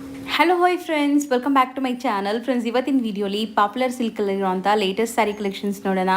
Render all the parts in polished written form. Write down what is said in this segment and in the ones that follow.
Hello hi friends, welcome back to my channel. Friends, ಇವತ್ತಿನ ವಿಡಿಯೋಲಿ popular ಸಿಲ್ಕಲ್ಲಿರುವಂಥ latest sari collections ನೋಡೋಣ.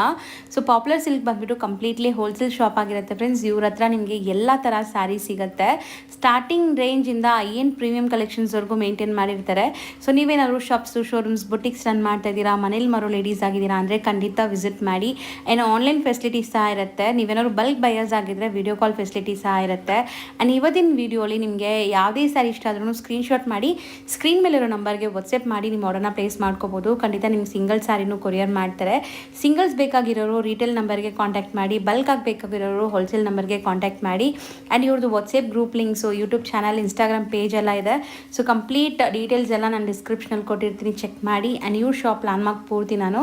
ಸೊ ಪಾಪ್ಯುಲರ್ ಸಿಲ್ಕ್ ಬಂದುಬಿಟ್ಟು ಕಂಪ್ಲೀಟ್ಲಿ ಹೋಲ್ಸೇಲ್ ಶಾಪ್ ಆಗಿರುತ್ತೆ ಫ್ರೆಂಡ್ಸ್. ಇವ್ರ ಹತ್ರ ನಿಮಗೆ ಎಲ್ಲ ಥರ ಸ್ಯಾರಿ ಸಿಗುತ್ತೆ. ಸ್ಟಾರ್ಟಿಂಗ್ ರೇಂಜಿಂದ ಏನು ಪ್ರೀಮಿಯಂ ಕಲೆಕ್ಷನ್ಸ್ವರೆಗೂ ಮೇಂಟೈನ್ ಮಾಡಿರ್ತಾರೆ. ಸೊ ನೀವೇನಾದ್ರು ಶಾಪ್ಸು, ಶೋರೂಮ್ಸ್, ಬುಟಿಕ್ಸ್ ರನ್ ಮಾಡ್ತಾ ಇದ್ದೀರಾ, ಮನೇಲಿ ಮಾರೋ ಲೇಡೀಸ್ ಆಗಿದ್ದೀರಾ ಅಂದರೆ ಖಂಡಿತ ವಿಸಿಟ್ ಮಾಡಿ. ಏನೋ ಆನ್ಲೈನ್ ಫೆಸಿಲಿಟೀಸ್ ಸಹ ಇರುತ್ತೆ. ನೀವೇನಾದ್ರು ಬಲ್ಕ್ ಬಯರ್ಸ್ ಆಗಿದ್ದರೆ ವಿಡಿಯೋ ಕಾಲ್ ಫೆಸಿಲಿಟಿ ಸಹ ಇರುತ್ತೆ. ಆ್ಯಂಡ್ ಇವತ್ತಿನ ವಿಡಿಯೋಲಿ ನಿಮಗೆ ಯಾವುದೇ ಸ್ಯಾರಿ ಇಷ್ಟ ಆದ್ರೂ ಸ್ಕ್ರೀನ್ಶಾಟ್ ಮಾಡಿ ಸ್ಕ್ರೀನ್ ಮೇಲಿರೋ ನಂಬರ್ಗೆ ವಾಟ್ಸಪ್ ಮಾಡಿ ನಿಮ್ಮ ಆರ್ಡರ್ನ ಪ್ಲೇಸ್ ಮಾಡ್ಕೋಬೋದು. ಖಂಡಿತ ನಿಮ್ಗೆ ಸಿಂಗಲ್ ಸ್ಯಾರಿನೂ ಕೊರಿಯರ್ ಮಾಡ್ತಾರೆ. ಸಿಂಗಲ್ಸ್ ಬೇಕಾಗಿರೋರು ರೀಟೇಲ್ ನಂಬರ್ಗೆ ಕಾಂಟ್ಯಾಕ್ಟ್ ಮಾಡಿ, ಬಲ್ಕ್ ಆಗಿ ಬೇಕಾಗಿರೋರು ಹೋಲ್ಸೇಲ್ ನಂಬರ್ಗೆ ಕಾಂಟ್ಯಾಕ್ಟ್ ಮಾಡಿ. ಆ್ಯಂಡ್ ಇವ್ರದ್ದು WhatsApp group links, YouTube channel, Instagram page ಎಲ್ಲ ಇದೆ. ಸೊ ಕಂಪ್ಲೀಟ್ ಡೀಟೇಲ್ಸ್ ಎಲ್ಲ ನಾನು ಡಿಸ್ಕ್ರಿಪ್ಷನಲ್ಲಿ ಕೊಟ್ಟಿರ್ತೀನಿ, ಚೆಕ್ ಮಾಡಿ. ಆ್ಯಂಡ್ ಇವ್ರ ಶಾಪ್ ಲ್ಯಾಂಡ್ಮಾರ್ಕ್ ಪೂರ್ತಿ ನಾನು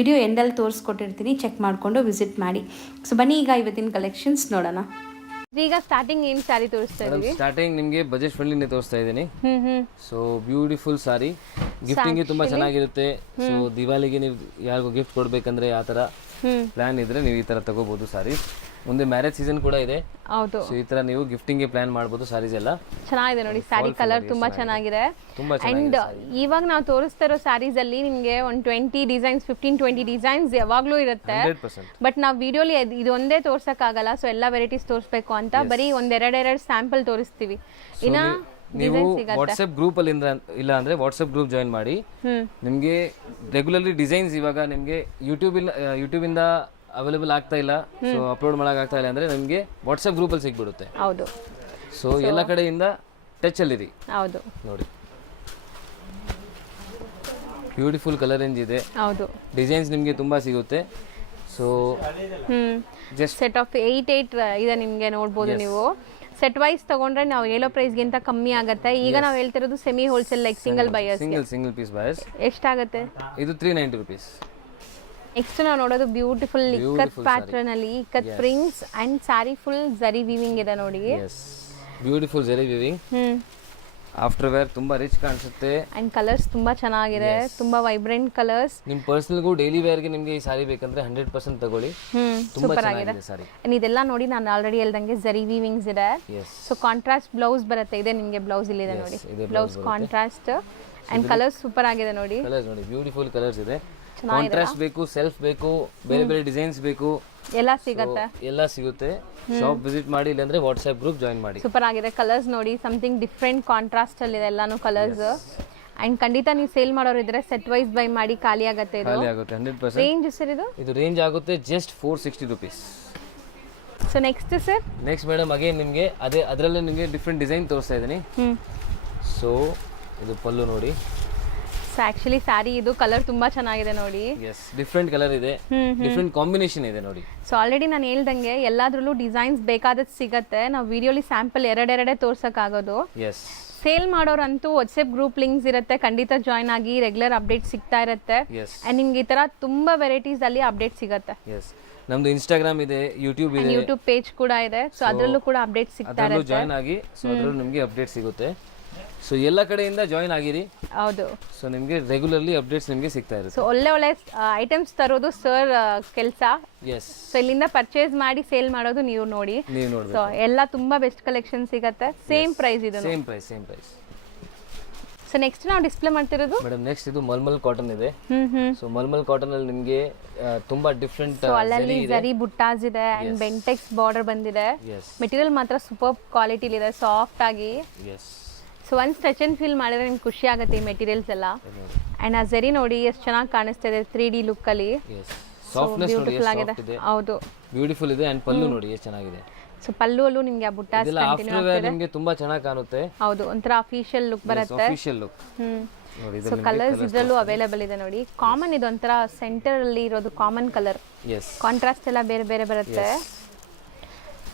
ವಿಡಿಯೋ ಎಂಡಲ್ಲಿ ತೋರಿಸ್ಕೊಟ್ಟಿರ್ತೀನಿ, ಚೆಕ್ ಮಾಡಿಕೊಂಡು ವಿಸಿಟ್ ಮಾಡಿ. ಸೊ ಬನ್ನಿ ಈಗ ಇವತ್ತಿನ ಕಲೆಕ್ಷನ್ಸ್ ನೋಡೋಣ. ಈಗ ಸ್ಟಾರ್ಟಿಂಗ್ ಏನ್ ಸ್ಯಾರಿ ತೋರಿಸ್ತಾ ಇದೀವಿ? ಸ್ಟಾರ್ಟಿಂಗ್ ನಿಮಗೆ ಬಜೆಟ್ ಫ್ರೆಂಡ್ಲಿನೇ ತೋರಿಸ್ತಾ ಇದ್ದೀನಿ. ಸೊ ಬ್ಯೂಟಿಫುಲ್ ಸಾರಿ, ಗಿಫ್ಟಿಂಗ್ ತುಂಬಾ ಚೆನ್ನಾಗಿರುತ್ತೆ. ಸೊ ದಿವಾಲಿಗೆ ನೀವು ಯಾರಿಗೂ ಗಿಫ್ಟ್ ಕೊಡ್ಬೇಕಂದ್ರೆ ಆ ತರ ಪ್ಲಾನ್ ಇದ್ರೆ ನೀವು ಈ ತರ ತಗೋಬಹುದು ಸಾರಿ. ಮುಂದೆ ಮ್ಯಾರೇಜ್ ಸೀಸನ್ ಕೂಡ ಇದೆ. ಹೌದು, ಸೊ ಈ ತರ ನೀವು ಗಿಫ್ಟಿಂಗ್ ಗೆ ಪ್ಲಾನ್ ಮಾಡಬಹುದು. ಸಾರೀಸ್ ಎಲ್ಲ ಚೆನ್ನಾಗಿದೆ ನೋಡಿ. ಸ್ಯಾರಿ ಕಲರ್ ತುಂಬಾ ಚೆನ್ನಾಗಿದೆ. ಅಂಡ್ ಇವಾಗ ನಾವು ತೋರಿಸ್ತಾ ಇರೋ ಸ್ಯಾರೀಸ್ ಅಲ್ಲಿ ನಿಮ್ಗೆ ಒಂದು 20 ಡಿಸೈನ್ಸ್, 15-20 ಡಿಸೈನ್ಸ್ ಯಾವಾಗ್ಲೂ ಇರುತ್ತೆ. ಬಟ್ ನಾವು ವಿಡಿಯೋಲಿ ಇದೊಂದೇ ತೋರ್ಸಕ್ ಆಗಲ್ಲ. ಸೊ ಎಲ್ಲಾ ವೆರೈಟೀಸ್ ತೋರಿಸ್ಬೇಕು ಅಂತ ಬರೀ ಒಂದೆರಡು ಸ್ಯಾಂಪಲ್ ತೋರಿಸ್ತೀವಿ. ಇನ್ನ ನೀವು ವಾಟ್ಸ್ಆಪ್ ಗ್ರೂಪ್ ಅಲ್ಲಿ ಇಲ್ಲ ಅಂದ್ರೆ ವಾಟ್ಸ್ಆಪ್ ಗ್ರೂಪ್ ಜಾಯಿನ್ ಮಾಡಿ. ನಿಮ್ಗೆ ರೆಗ್ಯುಲರ್ಲಿ ಡಿಸೈನ್ಸ್ ಇವಾಗ ನಿಮ್ಗೆ ಯೂಟ್ಯೂಬ್ ಇಂದ ಅವೈಲೇಬಲ್ ಆಗ್ತಾ ಇಲ್ಲ, ಸೊ ಅಪ್ಲೋಡ್ ಮಾಡಕ್ ಆಗ್ತಾ ಇಲ್ಲ ಅಂದ್ರೆ ನಿಮ್ಗೆ ವಾಟ್ಸ್ಆಪ್ ಗ್ರೂಪ್ ಅಲ್ಲಿ ಸಿಗ್ಬಿಡುತ್ತೆ. ಹೌದು. ಸೊ ಎಲ್ಲ ಕಡೆಯಿಂದ ಟಚ್ ಅಲ್ಲಿರಿ. ಹೌದು ನೋಡಿ, ಬ್ಯೂಟಿಫುಲ್ ಕಲರ್ ರೇಂಜ್ ಇದೆ. ಹೌದು, ಡಿಸೈನ್ಸ್ ನಿಮ್ಗೆ ತುಂಬಾ ಸಿಗುತ್ತೆ. ಸೊ ಜಸ್ಟ್ ಸೆಟ್ ಆಫ್ 8 ಇದೆ ನಿಮ್ಗೆ ನೋಡ್ಬೋದು. ನೀವು ಸೆಟ್ ವೈಸ್ ತಗೊಂಡ್ರೆ ನಾವು ಹೇಳೋ ಪ್ರೈಸ್ಗಿಂತ ಕಮ್ಮಿ ಆಗುತ್ತೆ. ಈಗ ನಾವು ಹೇಳ್ತಿರೋದು semi wholesale, like single buyers. Single piece buyers ಎಷ್ಟಾಗುತ್ತೆ? ಇದು 390 rupees. ನೆಕ್ಸ್ಟ್ ನಾವು ನೋಡೋದು ಬ್ಯೂಟಿಫುಲ್ ಇಕ್ಕತ್ ಪ್ಯಾಟರ್ನ್ ಅಲ್ಲಿ ikat prints and sari full ಜರಿ ವೀವಿಂಗ್ ಇದೆ ನೋಡಿ. ಬ್ಯೂಟಿಫುಲ್ ಜರಿ ವೀವಿಂಗ್. ಆಫ್ಟರ್ ವೇರ್ ತುಂಬಾ ರಿಚ್ ಕಾಣಿಸುತ್ತೆ. ಅಂಡ್ ಕಲರ್ಸ್ ತುಂಬಾ ಚೆನ್ನಾಗಿದೆ, ತುಂಬಾ ವೈಬ್ರೆಂಟ್ ಕಲರ್ಸ್. ನಿಮ್ ಪರ್ಸನಲ್ ಗೂ ಡೈಲಿ ವೇರ್ ಗೆ ನಿಮಗೆ ಈ ಸಾರಿ ಬೇಕಂದ್ರೆ 100% ತಗೊಳ್ಳಿ. ತುಂಬಾ ಚೆನ್ನಾಗಿದೆ ಸಾರಿ. ಅಂಡ್ ಇದೆಲ್ಲ ನೋಡಿ, ನಾನು ಆಲ್ರೆಡಿ ಹೇಳ್ದಂಗೆ ಜರಿ ವೀವಿಂಗ್ಸ್ ಇದೆ. ಸೊ ಕಾಂಟ್ರಾಸ್ಟ್ ಬ್ಲೌಸ್ ಬರುತ್ತೆ. ಇದೆ ನಿಮಗೆ ಬ್ಲೌಸ್ ಇಲ್ಲಿ ಇದೆ ನೋಡಿ, blouse contrast. And colours super ಆಗಿದೆ ನೋಡಿ. ಕಲರ್ಸ್ ನೋಡಿ, ಬ್ಯೂಟಿಫುಲ್ ಕಲರ್ಸ್ ಇದೆ. ಕಾಂಟ್ರಾಸ್ಟ್ ಬೇಕು, ಸೆಲ್ಫ್ ಬೇಕು, ಬೇರೆ ಬೇರೆ ಡಿಸೈನ್ಸ್ ಬೇಕು, ಎಲ್ಲ ಸಿಗುತ್ತೆ. ಶಾಪ್ ವಿಸಿಟ್ ಮಾಡಿ, ಇಲ್ಲಾಂದ್ರೆ ವಾಟ್ಸ್ಆಪ್ ಗ್ರೂಪ್ ಜಾಯಿನ್ ಮಾಡಿ. ಸೂಪರ್ ಆಗಿದೆ. ಕಲರ್ಸ್ ನೋಡಿ, ಸಮಥಿಂಗ್ ಡಿಫ್ರೆಂಟ್ ಕಾಂಟ್ರಾಸ್ಟ್ ಅಲ್ಲಿ ಇದೆ ಎಲ್ಲಾನು ಕಲರ್ಸ್. ಅಂಡ್ ಖಂಡಿತ ನೀವು ಸೇಲ್ ಮಾಡೋರು ಇದ್ರೆ ಸೆಟ್ ವೈಸ್ ಬೈ ಮಾಡಿ, ಖಾಲಿ ಆಗುತ್ತೆ. ಇದು ಖಾಲಿ ಆಗುತ್ತೆ 100%. ರೇಂಜ್ ಸರ್ ಇದು ರೇಂಜ್ ಆಗುತ್ತೆ just 460 rupees. So next sir, next madam again ನಿಮಗೆ ಅದರಲ್ಲೇ ನಿಮಗೆ ಡಿಫ್ರೆಂಟ್ ಡಿಸೈನ್ ತೋರಿಸ್ತಾ ಇದ್ದೀನಿ. ಸೊ ಇದು ಪಲ್ಲು ನೋಡಿ. ಸೊ ಆಕ್ಚುಲಿ ಸ್ಯಾರಿ ಇದು ಕಲರ್ ತುಂಬಾ ಚೆನ್ನಾಗಿದೆ ನೋಡಿ. ಡಿಫ್ರೆಂಟ್ ಕಲರ್ ಇದೆ, ಡಿಫ್ರೆಂಟ್ ಕಾಂಬಿನೇಷನ್ ಇದೆ ನೋಡಿ. ಸೊ ಆಲ್ರೆಡಿ ನಾನು ಹೇಳ್ದಂಗೆ ಎಲ್ಲಾದ್ರಲ್ಲೂ ಡಿಸೈನ್ಸ್ ಬೇಕಾದದ್ದು ಸಿಗತ್ತೆ. ನಾವು ವಿಡಿಯೋಲಿ ಸ್ಯಾಂಪಲ್ ಎರಡೆರಡೇ ತೋರ್ಸಕ್ ಆಗೋದು. ಸೇಲ್ ಮಾಡೋರಂತೂ ವಾಟ್ಸ್ಆಪ್ ಗ್ರೂಪ್ ಲಿಂಕ್ಸ್ ಇರುತ್ತೆ, ಖಂಡಿತ ಜಾಯ್ನ್ ಆಗಿ. ರೆಗ್ಯುಲರ್ ಅಪ್ಡೇಟ್ ಸಿಗ್ತಾ ಇರುತ್ತೆ. ಅಂಡ್ ನಿಮ್ಗೆ ಈ ತರ ತುಂಬಾ ವೆರೈಟೀಸ್ ಅಲ್ಲಿ ಅಪ್ಡೇಟ್ ಸಿಗತ್ತೆ. ನಮ್ದು ಇನ್ಸ್ಟಾಗ್ರಾಮ್ ಇದೆ, ಯೂಟ್ಯೂಬ್ ಇದೆ, ಯೂಟ್ಯೂಬ್ ಪೇಜ್ ಕೂಡ ಇದೆ. ಸೊ ಅದರಲ್ಲೂ ಕೂಡ ಅಪ್ಡೇಟ್ ಸಿಗ್ತಾ ಇರುತ್ತೆ. ಜಾಯ್ನ್ ಆಗಿ, ಸೊ ಅದರಲ್ಲೂ ನಿಮಗೆ ಅಪ್ಡೇಟ್ ಸಿಗುತ್ತೆ. ಸೊ ಎಲ್ಲ ಕಡೆಯಿಂದ ಜಾಯಿನ್ ಆಗಿರಿ. ಹೌದು. ಸೊ ನಿಮಗೆ ರೆಗ್ಯುಲರ್ಲಿ ಅಪ್ಡೇಟ್ಸ್ ನಿಮಗೆ ಸಿಗ್ತಾ ಇರುತ್ತೆ. ಸೊ ಒಳ್ಳೆ ಐಟಮ್ಸ್ ತರೋದು ಸರ್ ಕೆಲಸ. ಸೊ ಇಲ್ಲಿಂದ ಪರ್ಚೇಸ್ ಮಾಡಿ ಸೇಲ್ ಮಾಡೋದು ನೀವು ನೋಡಿ. ಸೊ ಎಲ್ಲ ತುಂಬಾ ಬೆಸ್ಟ್ ಕಲೆಕ್ಷನ್ ಸಿಗುತ್ತೆ. ಸೇಮ್ ಪ್ರೈಸ್ ಇದೆ. Same price. ಸೊ ನೆಕ್ಸ್ಟ್ ನಾವು ಡಿಸ್ಪ್ಲೇ ಮಾಡ್ತಿರೋದು ಮೇಡಮ್, ನೆಕ್ಸ್ಟ್ ಇದು ಮಲ್ಮಲ್ ಕಾಟನ್ ಇದೆ. ಸೊ ಮಲ್ಮಲ್ ಕಾಟನ್ ಅಲ್ಲಿ ನಿಮಗೆ ತುಂಬಾ ಡಿಫ್ರೆಂಟ್ ಅಲ್ಲಲ್ಲಿ ಜರಿ ಬುಟ್ಟಾಸ್ ಇದೆ ಅಂಡ್ ಬೆಂಟೆಕ್ಸ್ ಬಾರ್ಡರ್ ಬಂದಿದೆ. ಮೆಟೀರಿಯಲ್ ಮಾತ್ರ ಸೂಪರ್ ಕ್ವಾಲಿಟಿ ಇದೆ, ಸಾಫ್ಟ್ ಆಗಿ. ಸೊ ಒಂದ್ ಟಚ್ ಅಂಡ್ ಫೀಲ್ ಮಾಡಿದ್ರೆ ನಿಮ್ಗೆ ಖುಷಿ ಆಗುತ್ತೆ ಈ ಮೆಟೀರಿಯಲ್ಸ್ ಎಲ್ಲ. ಅಂಡ್ ಆ ಜರಿ ನೋಡಿ ಎಷ್ಟು ಚೆನ್ನಾಗಿ ಕಾಣಿಸ್ತಾ ಇದೆ 3D ಲುಕ್ ಅಲ್ಲಿ. ಸಾಫ್ಟ್ನೆಸ್ ನೋಡಿ, ಹೌದು, ಬ್ಯೂಟಿಫುಲ್ ಇದೆ. ಅಂಡ್ ಪಲ್ಲು ನೋಡಿ ಎಷ್ಟು ಚೆನ್ನಾಗಿದೆ. ಸೊ ಪಲ್ಲು ಅಲ್ಲೂ ನಿಮಗೆ ಆ ಬುಟ್ಟಾಸ್ ಕಂಟಿನ್ಯೂ ಆಗ್ತಿದೆ. ನಿಮಗೆ ತುಂಬಾ ಚೆನ್ನಾಗಿ ಕಾಣುತ್ತೆ. ಹೌದು, ಒಂಥರ ಅಫಿಷಿಯಲ್ ಲುಕ್ ಬರುತ್ತೆ. ಅಫಿಷಿಯಲ್ ಲುಕ್ ನೋಡಿ. ಸೊ ಕಲರ್ಸ್ ಇದರಲ್ಲೂ ಅವೈಲೇಬಲ್ ಇದೆ ನೋಡಿ. ಕಾಮನ್ ಇದು ಒಂಥರ ಸೆಂಟರ್ ಅಲ್ಲಿ ಇರೋದು ಕಾಮನ್ ಕಲರ್. ಕಾಂಟ್ರಾಸ್ಟ್ ಎಲ್ಲ ಬೇರೆ ಬೇರೆ ಬರುತ್ತೆ.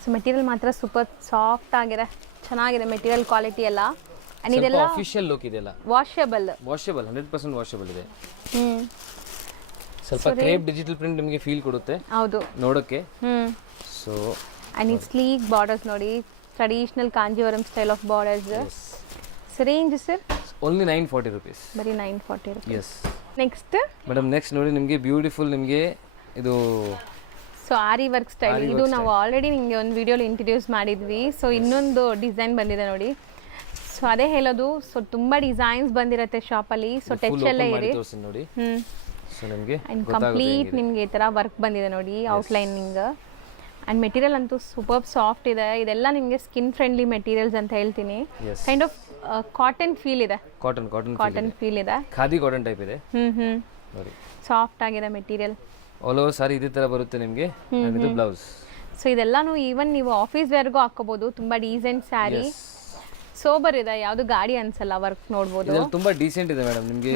ಸೊ ಮೆಟೀರಿಯಲ್ ಮಾತ್ರ ಸೂಪರ್ ಸಾಫ್ಟ್ ಆಗಿದೆ, ಚೆನ್ನಾಗಿದೆ ಮೆಟೀರಿಯಲ್ ಕ್ವಾಲಿಟಿ ಎಲ್ಲ. ಅಂಡ್ ಇದೆಲ್ಲ ಅಫಿಷಿಯಲ್ ಲುಕ್ ಇದೆಲ್ಲ. ವಾಷಬಲ್ 100% ವಾಷಬಲ್ ಇದೆ. ಸ್ವಲ್ಪ ಕ್ರೇಪ್ ಡಿಜಿಟಲ್ ಪ್ರಿಂಟ್ ನಿಮಗೆ ಫೀಲ್ ಕೊಡುತ್ತೆ. ಹೌದು, ನೋಡೋಕೆ. ಸೊ ಅಂಡ್ ಈ ಸ್ಲೀಕ್ ಬಾರ್ಡರ್ಸ್ ನೋಡಿ, traditional Kanjeevaram style of borders. So range sir only 940 rupees. ಬರೀ 940 rupees. ನೆಕ್ಸ್ಟ್ ಮೇಡಮ್, ನೆಕ್ಸ್ಟ್ ನೋಡಿ ನಿಮಗೆ ಬ್ಯೂಟಿಫುಲ್ ನಿಮಗೆ ಇದು ಸೊ ಆರಿ ವರ್ಕ್ ಸ್ಟೈಲ್. ಇದು ನಾವು ಆಲ್ರೆಡಿ ನಿಮಗೆ ಒಂದು ವಿಡಿಯೋಲಿ ಇಂಟ್ರೊಡ್ಯೂಸ್ ಮಾಡಿದ್ವಿ. ಸೊ ಇನ್ನೊಂದು ಡಿಸೈನ್ ಬಂದಿದೆ ನೋಡಿ. ಸೊ ಅದೇ ಹೇಳೋದು, ಸೊ ತುಂಬ ಡಿಸೈನ್ಸ್ ಬಂದಿರುತ್ತೆ ಶಾಪಲ್ಲಿ. ಸೊ ಟಚ್ ಎಲ್ಲ ಇರಿ. ತೋರಿಸ್ತೀನಿ ನೋಡಿ. ಸೊ ನಿಮಗೆ ಆ್ಯಂಡ್ ಕಂಪ್ಲೀಟ್ ನಿಮಗೆ ಈ ಥರ ವರ್ಕ್ ಬಂದಿದೆ ನೋಡಿ, ಔಟ್ಲೈನಿಂಗ್. ಆ್ಯಂಡ್ ಮೆಟೀರಿಯಲ್ ಅಂತೂ ಸೂಪರ್ ಸಾಫ್ಟ್ ಇದೆ. ಇದೆಲ್ಲ ನಿಮಗೆ ಸ್ಕಿನ್ ಫ್ರೆಂಡ್ಲಿ ಮೆಟೀರಿಯಲ್ಸ್ ಅಂತ ಹೇಳ್ತೀನಿ. ಕೈಂಡ್ ಆಫ್ ಕಾಟನ್ ಫೀಲ್ ಇದೆ. ಕಾಟನ್ ಫೀಲ್ ಇದೆ. ಖಾದಿ ಕಾಟನ್ ಟೈಪ್ ಇದೆ ನೋಡಿ. ಸಾಫ್ಟ್ ಆಗಿದೆ ಮೆಟೀರಿಯಲ್. ಆಲ್ ಓವರ್ ಸಾರಿ ಇದೇ ತರ ಬರುತ್ತೆ ನಿಮಗೆ. ಇದು ಬ್ಲೌಸ್. ಸೊ ಇದೆಲ್ಲಾನು ಈವನ್ ನೀವು ಆಫೀಸ್ ವೇರ್ಗೂ ಹಾಕೋಬಹುದು. ತುಂಬಾ ಡೀಸೆಂಟ್ ಸ್ಯಾರಿ, ಸೋಬರ್ ಇದೆ, ಯಾವುದು ಗಾಡಿ ಅನ್ಸಲ್ಲ. ವರ್ಕ್ ನೋಡಬಹುದು. ಇದು ತುಂಬಾ ಡೀಸೆಂಟ್ ಇದೆ ಮೇಡಮ್. ನಿಮಗೆ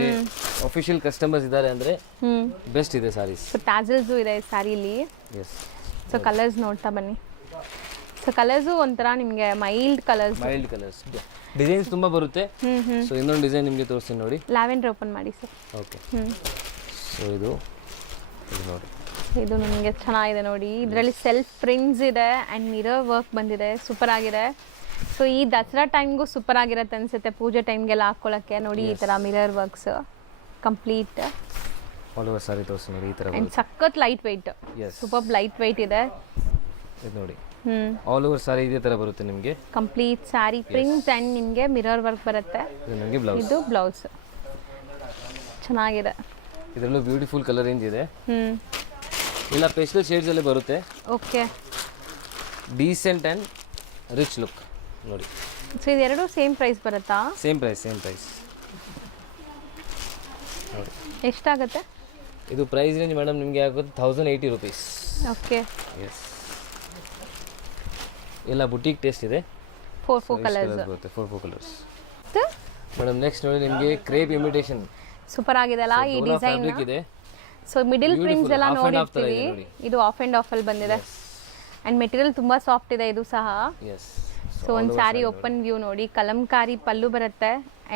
ಆಫಿಷಿಯಲ್ ಕಸ್ಟಮರ್ಸ್ ಇದ್ದಾರೆ ಅಂದ್ರೆ ಬೆಸ್ಟ್ ಇದೆ ಸಾರೀಸ್. ಸೊ ಟ್ಯಾಸಲ್ಸ್ ಇದೆ ಸ್ಯಾರಿಲಿ. ಸೊ ಕಲರ್ಸ್ ನೋಡ್ತಾ ಬನ್ನಿ. ಸೊ ಕಲರ್ಸ್ ಒಂಥರ ನಿಮಗೆ ಮೈಲ್ಡ್ ಕಲರ್ಸ್. ಡಿಸೈನ್ಸ್ ತುಂಬಾ ಬರುತ್ತೆ. ಸೊ ಇನ್ನೊಂದು ಡಿಸೈನ್ ನಿಮಗೆ ತೋರಿಸ್ತೀನಿ ನೋಡಿ. ಲ್ಯಾವೆಂಡರ್ ಓಪನ್ ಮಾಡಿ ಸರ್. ಓಕೆ. ಸೊ ಇದು ನೋಡಿ. ಇದು ನಿಮಗೆ ಚೆನ್ನಾಗಿದೆ ನೋಡಿ. ಇದರಲ್ಲಿ ಸೆಲ್ಫ್ ಪ್ರಿಂಟ್ಸ್ ಇದೆ ಆ್ಯಂಡ್ ಮಿರರ್ ವರ್ಕ್ ಬಂದಿದೆ. ಸೂಪರ್ ಆಗಿದೆ. ಸೊ ಈ ದಸರಾ ಟೈಮ್ಗೂ ಸೂಪರ್ ಆಗಿರುತ್ತೆ ಅನ್ಸುತ್ತೆ, ಪೂಜೆ ಟೈಮ್ಗೆಲ್ಲ ಹಾಕೊಳ್ಳೋಕ್ಕೆ. ನೋಡಿ ಈ ಥರ mirror works complete all over sari ತೋರಿಸ್ತೀನಿ ನೋಡಿ. ಈ ಥರ ಆ್ಯಂಡ್ ಸಖತ್ light weight, super light weight ಇದೆ. ಇದು ನೋಡಿ. ಆಲ್ ಓವರ್ ಸಾರಿ ಇದೇ ಥರ ಬರುತ್ತೆ ನಿಮಗೆ. ಕಂಪ್ಲೀಟ್ ಸ್ಯಾರಿ ಪ್ರಿಂಟ್ಸ್ ಆ್ಯಂಡ್ ನಿಮಗೆ ಮಿರರ್ ವರ್ಕ್ ಬರುತ್ತೆ. ಇದು ಬ್ಲೌಸ್ ಚೆನ್ನಾಗಿದೆ. ಇದರಲ್ಲೂ ಬ್ಯೂಟಿಫುಲ್ ಕಲರ್ ರೇಂಜ್ ಇದೆ. ಇಲ್ಲ ಪೇಸ್ಟಲ್ ಶೇಡ್ಸ್ ಅಲ್ಲಿ ಬರುತ್ತೆ. Okay. Decent and rich look ನೋಡಿ. ಸೊ ಇದೆರಡು ಸೇಮ್ ಪ್ರೈಸ್ ಬರುತ್ತಾ? ಸೇಮ್ ಪ್ರೈಸ್ ನೋಡಿ. ಎಷ್ಟಾಗುತ್ತೆ ಇದು ಪ್ರೈಸ್ ರೇಂಜ್ ಮೇಡಮ್ ನಿಮಗೆ ಆಗುತ್ತೆ 1080 ರೂಪೀಸ್. ಓಕೆ. ಎಸ್. ಎಲ್ಲ ಬುಟೀಕ್ ಟೇಸ್ಟ್ ಇದೆ. 4 ಕಲರ್ಸ್ ಬರುತ್ತೆ. 4 ಕಲರ್ಸ್ ಮೇಡಮ್. ನೆಕ್ಸ್ಟ್ ನೋಡಿ ನಿಮಗೆ ಕ್ರೇಪ್ ಇಮಿಟೇಷನ್. ಸೂಪರ್ ಆಗಿದೆ ಅಲ್ಲ ಈ ಡಿಸೈನ್ ಇದೆ. ಸೊ ಮಿಡಲ್ ಪ್ರಿಂಟ್ಸ್ ಎಲ್ಲ ನೋಡಿರ್ತೀವಿ. ಇದು ಆಫ್ ಅಂಡ್ ಆಫ್ ಅಲ್ಲಿ ಬಂದಿದೆ ಅಂಡ್ ಮೆಟೀರಿಯಲ್ ತುಂಬಾ ಸಾಫ್ಟ್ ಇದೆ ಇದು ಸಹ. ಸೊ ಒಂದು ಸ್ಯಾರಿ ಓಪನ್ ವ್ಯೂ ನೋಡಿ. ಕಲಂಕಾರಿ ಪಲ್ಲು ಬರುತ್ತೆ.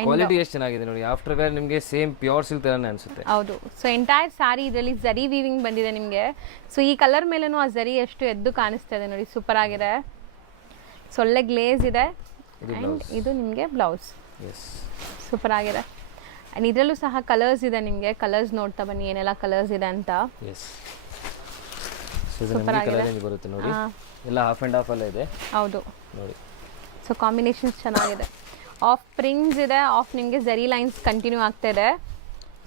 ಕ್ವಾಲಿಟಿ ಎಷ್ಟು ಚೆನ್ನಾಗಿದೆ ನೋಡಿ. ಆಫ್ಟರ್ ವೇರ್ ನಿಮಗೆ ಸೇಮ್ ಪ್ಯೂರ್ ಸಿಲ್ಕ್ ತರನೇ ಅನ್ಸುತ್ತೆ. ಹೌದು. ಸೊ ಎಂಟೈರ್ ಸ್ಯಾರಿ ಇದರಲ್ಲಿ ಜರಿ ವೀವಿಂಗ್ ಬಂದಿದೆ ನಿಮಗೆ. ಸೊ ಈ ಕಲರ್ ಮೇಲೇನು ಆ ಜರಿ ಎಷ್ಟು ಎದ್ದು ಕಾಣಿಸ್ತಾ ಇದೆ ನೋಡಿ. ಸೂಪರ್ ಆಗಿದೆ. ಸೊ ಒಳ್ಳೆ ಗ್ಲೇಸ್ ಇದೆ ಅಂಡ್ ಇದು ನಿಮಗೆ ಬ್ಲೌಸ್. ಸೂಪರ್ ಆಗಿದೆ. ಆ್ಯಂಡ್ ಇದರಲ್ಲೂ ಸಹ ಕಲರ್ಸ್ ಇದೆ ನಿಮಗೆ. ಕಲರ್ಸ್ ನೋಡ್ತಾ ಬನ್ನಿ ಏನೆಲ್ಲ ಕಲರ್ಸ್ ಇದೆ ಅಂತ. ಸೂಪರ್ ಆಗಿದೆ ಬರುತ್ತೆ ನೋಡಿ. ಎಲ್ಲ ಹಾಫ್ ಅಂಡ್ ಹಾಫ್ ಅಲ್ಲ ಇದೆ. ಹೌದು ನೋಡಿ. ಸೊ ಕಾಂಬಿನೇಷನ್ಸ್ ಚೆನ್ನಾಗಿದೆ. ಆಫ್ ಪ್ರಿಂಟ್ಸ್ ಇದೆ, ಆಫ್ ನಿಮಗೆ ಜರಿ ಲೈನ್ಸ್ ಕಂಟಿನ್ಯೂ ಆಗ್ತಾ ಇದೆ.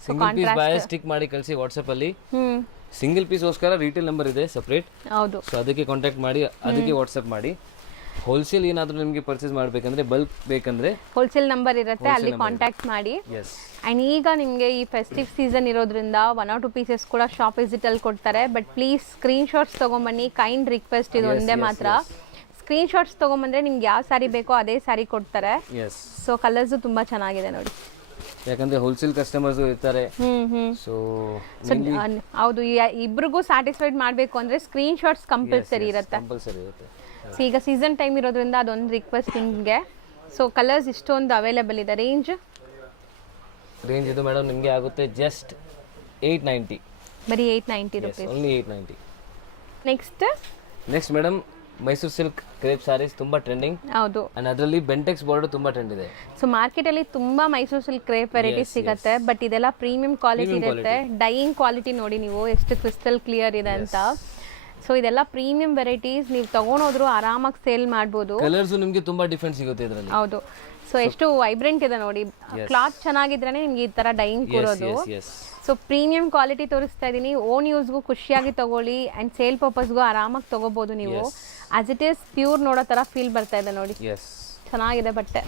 ಸಿಂಗಲ್ ಪೀಸ್ ಬಾಯ ಸ್ಟಿಕ್ ಮಾಡಿ ಕಳಿಸಿ ವಾಟ್ಸ್ಆಪ್ ಅಲ್ಲಿ. ಸಿಂಗಲ್ ಪೀಸ್ ಗೋಸ್ಕರ ರಿಟೇಲ್ ನಂಬರ್ ಇದೆ ಸೆಪರೇಟ್. ಹೌದು. ಸೊ ಅದಕ್ಕೆ ಕಾಂಟ್ಯಾಕ್ಟ್ ಮಾಡಿ, ಅದಕ್ಕೆ ವಾಟ್ಸ್ಆಪ್ ಮಾಡಿ. ಹೋಲ್ಸೇಲ್ ಏನಾದರೂ ನಿಮಗೆ ಪರ್ಚೇಸ್ ಮಾಡಬೇಕಂದ್ರೆ, ಬಲ್ಕ್ ಬೇಕಂದ್ರೆ ಹೋಲ್ಸೇಲ್ ನಂಬರ್ ಇರುತ್ತೆ, ಅಲ್ಲಿ ಕಾಂಟ್ಯಾಕ್ಟ್ ಮಾಡಿ. ಆ್ಯಂಡ್ ಈಗ ನಿಮಗೆ ಈ ಫೆಸ್ಟಿವ್ ಸೀಸನ್ ಇರೋದ್ರಿಂದ 1 or 2 ಪೀಸಸ್ ಕೂಡ ಶಾಪ್ ವಿಸಿಟ್ ಅಲ್ಲಿ ಕೊಡ್ತಾರೆ. ಬಟ್ ಪ್ಲೀಸ್ ಸ್ಕ್ರೀನ್ ಶಾಟ್ಸ್ ತೊಗೊಂಬನ್ನಿ. ಕೈಂಡ್ ರಿಕ್ವೆಸ್ಟ್ ಇದು ಒಂದೇ ಮಾತ್ರ. ಸ್ಕ್ರೀನ್ ಶಾಟ್ಸ್ ತೊಗೊಂಬಂದ್ರೆ ನಿಮ್ಗೆ ಯಾವ ಸ್ಯಾರಿ ಬೇಕೋ ಅದೇ ಸ್ಯಾರಿ ಕೊಡ್ತಾರೆ. ಸೊ ಕಲರ್ಸು ತುಂಬ ಚೆನ್ನಾಗಿದೆ ನೋಡಿ. ಯಾಕಂದ್ರೆ ಹೋಲ್ಸೇಲ್ ಕಸ್ಟಮರ್ಸ್ ಇರ್ತಾರೆ. ಸೊ ಹೌದು, ಇಬ್ರಿಗೂ ಸ್ಯಾಟಿಸ್ಫೈಡ್ ಮಾಡಬೇಕು ಅಂದ್ರೆ ಸ್ಕ್ರೀನ್ ಶಾಟ್ಸ್ ಕಂಪಲ್ಸರಿ ಇರುತ್ತೆ. ಸೊ ಈಗ ಸೀಸನ್ ಟೈಮ್ ಇರೋದ್ರಿಂದ ಅದೊಂದು ರಿಕ್ವೆಸ್ಟ್ ನಿಮಗೆ. ಸೊ ಕಲರ್ಸ್ ಇಷ್ಟೊಂದು ಅವೈಲೇಬಲ್ ಇದೆ. ರೇಂಜ್ ಇದು ಮೇಡಮ್ ನಿಮಗೆ ಆಗುತ್ತೆ ಜಸ್ಟ್ 890. ಬರೀ 890 rupees. Only 890. Next madam Mysuru silk crepe saris ತುಂಬಾ ಟ್ರೆಂಡಿಂಗ್. ಹೌದು. ಅಂಡ್ ಅದರಲ್ಲಿ ಬೆಂಟೆಕ್ಸ್ ಬಾರ್ಡರ್ ತುಂಬಾ ಟ್ರೆಂಡ್ ಇದೆ. ಸೊ ಮಾರ್ಕೆಟ್ ಅಲ್ಲಿ ತುಂಬಾ ಮೈಸೂರು ಸಿಲ್ಕ್ ಕ್ರೇಪ್ ವೆರೈಟೀಸ್ ಸಿಗುತ್ತೆ. ಬಟ್ ಇದೆಲ್ಲ ಪ್ರೀಮಿಯಂ ಕ್ವಾಲಿಟಿ ಇರುತ್ತೆ. ಡೈಯಿಂಗ್ ಕ್ವಾಲಿಟಿ ನೋಡಿ ನೀವು ಎಷ್ಟು ಕ್ರಿಸ್ಟಲ್ ಕ್ಲಿಯರ್ ಇದೆ ಅಂತ. ಸೊ ಇದೆಲ್ಲ ಪ್ರೀಮಿಯಂ ವೆರೈಟೀಸ್. ನೀವು ತಗೊಂಡೋದ್ರು ಆರಾಮಾಗಿ ಸೇಲ್ ಮಾಡ್ಬೋದು. ಕಲರ್ಸ್ ನಿಮಗೆ ತುಂಬಾ ಡಿಫರೆನ್ಸ್ ಸಿಗುತ್ತೆ ಇದರಲ್ಲಿ. ಹೌದು. ಸೊ ಎಷ್ಟು ವೈಬ್ರೆಂಟ್ ಇದೆ ನೋಡಿ. ಕ್ಲಾತ್ ಚೆನ್ನಾಗಿದ್ರೆ ನಿಮ್ಗೆ ಈ ತರ ಡೈಯಿಂಗ್ ಕೊಡೋದು. ಸೊ ಪ್ರೀಮಿಯಂ ಕ್ವಾಲಿಟಿ ತೋರಿಸ್ತಾ ಇದೀನಿ. ಓನ್ ಯೂಸ್ಗೂ ಖುಷಿಯಾಗಿ ತಗೊಳ್ಳಿ ಅಂಡ್ ಸೇಲ್ ಪರ್ಪಸ್ಗೂ ಆರಾಮಾಗಿ ತಗೋಬಹುದು ನೀವು. ಆಸ್ ಇಟ್ ಈಸ್ ಪ್ಯೂರ್ ನೋಡೋ ತರ ಫೀಲ್ ಬರ್ತಾ ಇದೆ ನೋಡಿ. ಚೆನ್ನಾಗಿದೆ ಬಟ್ಟೆ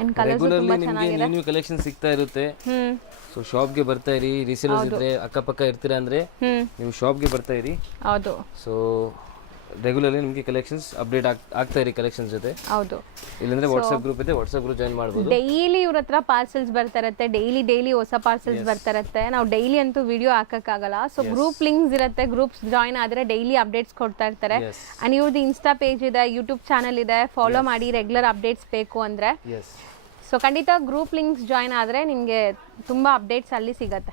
ಅಂಡ್ ಕಲರ್ಸ್ ತುಂಬಾ ಚೆನ್ನಾಗಿದೆ. ನ್ಯೂ ಕಲೆಕ್ಷನ್ ಸಿಗ್ತಾ ಇರುತ್ತೆ. ಸೊ ಶಾಪ್ಗೆ ಬರ್ತಾ ಇರಿ. ರೀಸೇಲರ್ಸ್ ಇದ್ರೆ ಅಕ್ಕಪಕ್ಕ ಇರ್ತೀರಾ ಅಂದ್ರೆ ನೀವು ಶಾಪ್ಗೆ ಬರ್ತಾ ಇರಿ. ಹೌದು. ಸೊ ರೆಗ್ಯುಲರ್ಲಿ ನಿಮಗೆ ಕಲೆಕ್ಷನ್ಸ್ ಅಪ್ಡೇಟ್ ಆಗ್ತಾ ಇರಿ ಕಲೆಕ್ಷನ್ಸ್ ಜೊತೆ. ಹೌದು. ಇಲ್ಲಾಂದ್ರೆ ವಾಟ್ಸ್ಆಪ್ ಗ್ರೂಪ್ ಇದೆ, ವಾಟ್ಸ್ಆಪ್ ಗ್ರೂಪ್ ಜಾಯಿನ್ ಮಾಡಬಹುದು. ಡೈಲಿ ಇವ್ರ ಹತ್ರ ಪಾರ್ಸೆಲ್ಸ್ ಬರ್ತಾ ಇರುತ್ತೆ. ಡೈಲಿ ಹೊಸ ಪಾರ್ಸೆಲ್ಸ್ ಬರ್ತಾ ಇರುತ್ತೆ. ನಾವು ಡೈಲಿ ಅಂತೂ ವಿಡಿಯೋ ಹಾಕಕ್ಕಾಗಲ್ಲ. ಸೊ ಗ್ರೂಪ್ ಲಿಂಕ್ಸ್ ಇರುತ್ತೆ. ಗ್ರೂಪ್ಸ್ ಜಾಯಿನ್ ಆದ್ರೆ ಡೈಲಿ ಅಪ್ಡೇಟ್ಸ್ ಕೊಡ್ತಾ ಇರ್ತಾರೆ. ಅಂಡ್ ಇವ್ರದ್ದು ಇನ್ಸ್ಟಾ ಪೇಜ್ ಇದೆ, ಯೂಟ್ಯೂಬ್ ಚಾನಲ್ ಇದೆ. ಫಾಲೋ ಮಾಡಿ ರೆಗ್ಯುಲರ್ ಅಪ್ಡೇಟ್ಸ್ ಬೇಕು ಅಂದ್ರೆ. ಸೊ ಖಂಡಿತ ಗ್ರೂಪ್ ಲಿಂಕ್ಸ್ ಜಾಯಿನ್ ಆದರೆ ನಿಮಗೆ ತುಂಬ ಅಪ್ಡೇಟ್ಸ್ ಅಲ್ಲಿ ಸಿಗುತ್ತೆ.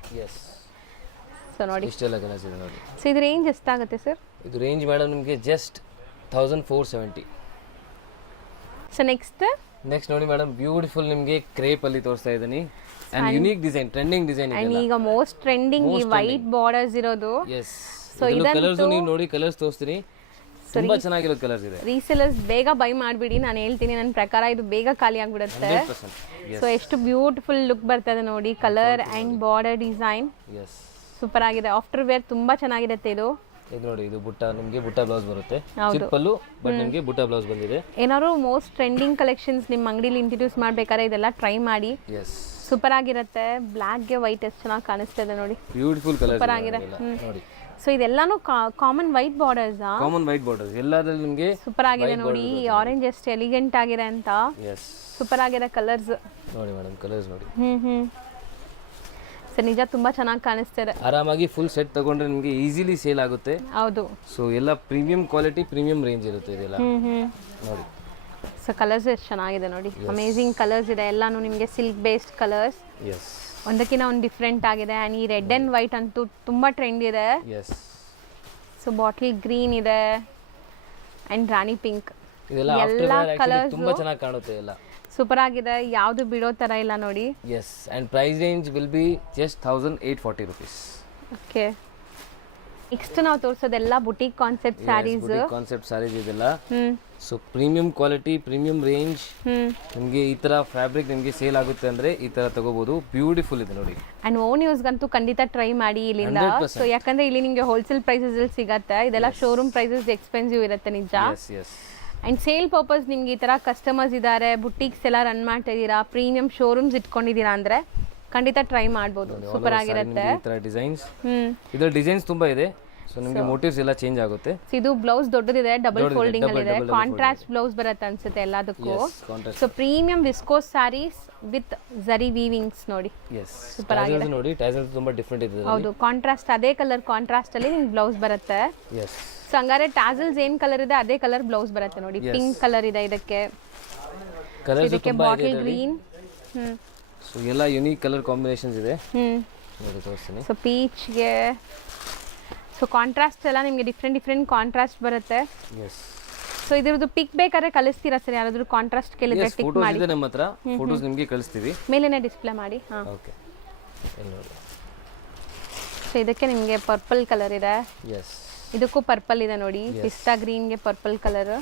ಸೊ ನೋಡಿ ಇಷ್ಟೆಲ್ಲ ಕಲರ್ಸ್ ಇದೆ ನೋಡಿ. ಸೊ ಇದು ರೇಂಜ್ ಎಷ್ಟಾಗುತ್ತೆ ಸರ್? ಇದು ರೇಂಜ್ ಮೇಡಮ್ ನಿಮಗೆ ಜಸ್ಟ್ 1470. ಸೊ ನೆಕ್ಸ್ಟ್ ನೋಡಿ ಮೇಡಮ್, ಬ್ಯೂಟಿಫುಲ್ ನಿಮಗೆ ಕ್ರೇಪ್ ಅಲ್ಲಿ ತೋರಿಸ್ತಾ ಇದ್ದೀನಿ. And unique design, trending design ಇದೆ. ಅಂಡ್ ಈಗ ಮೋಸ್ಟ್ ಟ್ರೆಂಡಿಂಗ್ ಈ ವೈಟ್ ಬಾರ್ಡರ್ಸ್ ಇರೋದು. ಸೊ ಇದನ್ನ ಕಲರ್ಸ್ ನೀವು ನೋಡಿ, ಕಲರ್ಸ್ ತೋರಿಸ್ತೀನಿ. ತುಂಬಾ ಚೆನ್ನಾಗಿರೋ ಕಲರ್ಸ್ ಇದೆ. ರೀಸೆಲರ್ಸ್ ಬೇಗ ಬೈ ಮಾಡಿಬಿಡಿ, ನಾನು ಹೇಳ್ತೀನಿ ನನ್ನ ಪ್ರಕಾರ ಇದು ಬೇಗ ಖಾಲಿ ಆಗಿಬಿಡುತ್ತೆ. 100%. ಸೊ ಎಷ್ಟು ಬ್ಯೂಟಿಫುಲ್ ಲುಕ್ ಬರ್ತದೆ ನೋಡಿ, colour and border design S super ಆಗಿದೆ. ಆಫ್ಟರ್ ವೇರ್ ತುಂಬಾ ಚೆನ್ನಾಗಿರುತ್ತೆ ಇದು. ಇದು ನೋಡಿ, ಇದು ಬುಟ್ಟ ನಿಮಗೆ ಬುಟ್ಟ ಬ್ಲೌಸ್ ಬರುತ್ತೆ, ಚಿಪ್ಪಲ್ಲು ಬಟ್ ನಿಮಗೆ ಬುಟ್ಟ ಬ್ಲೌಸ್ ಬಂದಿದೆ. ಏನಾದ್ರು ಮೋಸ್ಟ್ ಟ್ರೆಂಡಿಂಗ್ ಕಲೆಕ್ಷನ್ಸ್ ನಿಮ್ಮ ಅಂಗಡಿಲಿ ಇಂಟ್ರೊಡ್ಯೂಸ್ ಮಾಡ್ಬೇಕಾದ್ರೆ ಇದೆಲ್ಲ ಟ್ರೈ ಮಾಡಿ, ಎಸ್ ಸೂಪರ್ ಆಗಿರುತ್ತೆ. ಬ್ಲ್ಯಾಕ್ಗೆ ವೈಟ್ ಎಷ್ಟು ಚೆನ್ನಾಗಿ ಕಾಣಿಸ್ತಿದೆ ನೋಡಿ, ಬ್ಯೂಟಿಫುಲ್ ಕಲರ್ ಸೂಪರ್ ಆಗಿದೆ. ನೋಡಿ. ಸೊ ಇದೆಲ್ಲಾನು common white borders. Common white borders ಎಲ್ಲಾದ್ರಲ್ಲಿ ನಿಮಗೆ ಸೂಪರ್ ಆಗಿದೆ ನೋಡಿ, ಆರೆಂಜ್ ಎಷ್ಟು ಎಲಿಗೆಂಟ್ ಆಗಿದೆ ಅಂತ. ಎಸ್ ಸೂಪರ್ ಆಗಿದೆ ಕಲರ್ಸ್ ನೋಡಿ ಮೇಡಮ್, ಕಲರ್ಸ್ ನೋಡಿ. ಸೊ ನಿಜ ತುಂಬಾ ಚೆನ್ನಾಗಿ ಕಾಣಿಸ್ತಿದೆ. ಆರಾಮಾಗಿ ಫುಲ್ ಸೆಟ್ ತಗೊಂಡ್ರೆ ನಿಮಗೆ ಈಸಿಲಿ ಸೇಲ್ ಆಗುತ್ತೆ. ಹೌದು. ಸೊ ಎಲ್ಲ ಪ್ರೀಮಿಯಂ ಕ್ವಾಲಿಟಿ, ಪ್ರೀಮಿಯಂ ರೇಂಜ್ ಇರುತ್ತೆ ಇದೆಲ್ಲ ನೋಡಿ. ಸೊ ಕಲರ್ಸ್ ಎಷ್ಟು ಚೆನ್ನಾಗಿದೆ ನೋಡಿ, ಅಮೇಜಿಂಗ್ ಕಲರ್ಸ್ ಇದೆ ಎಲ್ಲಾನು ನಿಮಗೆ ಸಿಲ್ಕ್ ಬೇಸ್ಡ್ ಕಲರ್ಸ್. ಎಸ್ ಒಂದಕ್ಕಿಂತ ಒಂದು ಡಿಫ್ರೆಂಟ್ ಆಗಿದೆ. ಆ್ಯಂಡ್ ಈ ರೆಡ್ ಆ್ಯಂಡ್ ವೈಟ್ ಅಂತೂ ತುಂಬ ಟ್ರೆಂಡ್ ಇದೆ. ಎಸ್ ಸೊ ಬಾಟಲ್ ಗ್ರೀನ್ ಇದೆ ಆ್ಯಂಡ್ ರಾಣಿ ಪಿಂಕ್, ಇದೆಲ್ಲ ಎಲ್ಲ ಕಲರ್ಸ್ ತುಂಬಾ ಚೆನ್ನಾಗಿ ಕಾಣುತ್ತೆ ಎಲ್ಲ. ಸೂಪರ್ ಆಗಿದೆ, ಯಾವುದು ಬಿಡೋ ಥರ ಇಲ್ಲ ನೋಡಿ. Yes and price range will be just 1840 rupees. Okay, next ನಾವು ತೋರಿಸೋದೆಲ್ಲ boutique concept saris. Concept saris ಇದೆಲ್ಲ. So premium quality, premium range. ನಿಮಗೆ ಈ ತರ ಫ್ಯಾಬ್ರಿಕ್ ನಿಮಗೆ ಸೇಲ್ ಆಗುತ್ತೆ ಅಂದ್ರೆ ಈ ತರ ತಗೋಬಹುದು. ಬ್ಯೂಟಿಫುಲ್ ಇದೆ ನೋಡಿ. ಅಂಡ್ ಓನ್ ಯೂಸ್ಗಂತೂ ಖಂಡಿತ ಟ್ರೈ ಮಾಡಿ ಇಲ್ಲಿಂದ. ಸೊ ಯಾಕಂದ್ರೆ ಇಲ್ಲಿ ನಿಮಗೆ ಹೋಲ್ಸೇಲ್ ಪ್ರೈಸಸ್ ಅಲ್ಲಿ ಸಿಗತ್ತೆ, ಇದೆಲ್ಲ ಶೋರೂಮ್ ಪ್ರೈಸಸ್ ಎಕ್ಸ್ಪೆನ್ಸಿವ್ ಇರುತ್ತೆ ನಿಜ. ಅಂಡ್ ಸೇಲ್ ಪರ್ಪಸ್ ನಿಮ್ಗೆ ಈ ತರ ಕಸ್ಟಮರ್ಸ್ ಇದ್ದಾರೆ, ಬುಟೀಕ್ಸ್ ಎಲ್ಲ ರನ್ ಮಾಡ್ತಾ ಇದೀರಾ, ಪ್ರೀಮಿಯಂ ಶೋರೂಮ್ಸ್ ಇಟ್ಕೊಂಡಿದ್ದೀರಾ ಅಂದ್ರೆ ಖಂಡಿತ ಟ್ರೈ ಮಾಡ್ಬೋದು. ಸೂಪರ್ ಆಗಿರುತ್ತೆ. ಈ ತರ ಡಿಸೈನ್ಸ್, ಇದರ ಡಿಸೈನ್ಸ್ ತುಂಬಾ ಇದೆ. ಸೊ ನಿಮಗೆ ಮೋಟಿವ್ಸ್ ಎಲ್ಲ ಚೇಂಜ್ ಆಗುತ್ತೆ. ಇದು ಬ್ಲೌಸ್ ದೊಡ್ಡದಿದೆ, ಡಬಲ್ ಫೋಲ್ಡಿಂಗ್ ಅಲ್ಲಿ ಇದೆ, ಕಾಂಟ್ರಾಸ್ಟ್ ಬ್ಲೌಸ್ ಬರುತ್ತೆ ಅನ್ಸುತ್ತೆ ಎಲ್ಲದಕ್ಕೂ. So premium viscose saris with zari weavings ನೋಡಿ, ಸೂಪರ್ ಆಗಿದೆ ನೋಡಿ. ಟ್ಯಾಸಲ್ಸ್ ತುಂಬಾ ಡಿಫರೆಂಟ್ ಇದೆ. ಹೌದು, ಕಾಂಟ್ರಾಸ್ಟ್ ಅದೇ ಕಲರ್ ಕಾಂಟ್ರಾಸ್ಟ್ ಅಲ್ಲಿ ನಿಮ್ಗೆ ಬ್ಲೌಸ್ ಬರುತ್ತೆ. ಸೊ ಹಂಗಾರೆ ಟ್ಯಾಸಲ್ಸ್ ಏನ್ ಕಲರ್ ಇದೆ ಅದೇ ಕಲರ್ ಬ್ಲೌಸ್ ಬರುತ್ತೆ ನೋಡಿ. ಪಿಂಕ್ ಕಲರ್ ಇದೆ ಇದಕ್ಕೆ, ಇದಕ್ಕೆ ಬಾಟಲ್ ಗ್ರೀನ್. ಸೊ ಎಲ್ಲ ಯುನೀಕ್ ಕಲರ್ ಕಾಂಬಿನೇಷನ್ಸ್ ಇದೆ ನೋಡಿ, ತೋರಿಸ್ತೀನಿ. ಸೊ ಪೀಚ್ಗೆ ಸೊ ಕಾಂಟ್ರಾಸ್ಟ್ ಎಲ್ಲ ನಿಮಗೆ ಡಿಫ್ರೆಂಟ್ ಕಾಂಟ್ರಾಸ್ಟ್ ಬರುತ್ತೆ. ಸೊ ಇದ್ರದ್ದು ಪಿಕ್ ಬೇಕಾದ್ರೆ ಕಳಿಸ್ತೀರಾ ಸರ್? ಯಾರಾದ್ರೂ ಕಾಂಟ್ರಾಸ್ಟ್ ಕೇಳಿದ್ರೆ ಪಿಕ್ ಮಾಡಿ, ನಮ್ಮ ಹತ್ರ ಫೋಟೋಸ್ ನಿಮಗೆ ಕಳಿಸ್ತೀವಿ, ಮೇಲೇನೆ ಡಿಸ್ಪ್ಲೇ ಮಾಡಿ. ಓಕೆ. ಸೊ ಇದಕ್ಕೆ ನಿಮಗೆ ಪರ್ಪಲ್ ಕಲರ್ ಇದೆ, ಇದಕ್ಕೂ ಪರ್ಪಲ್ ಇದೆ ನೋಡಿ, ಪಿಸ್ತಾ ಗ್ರೀನ್ಗೆ purple colour.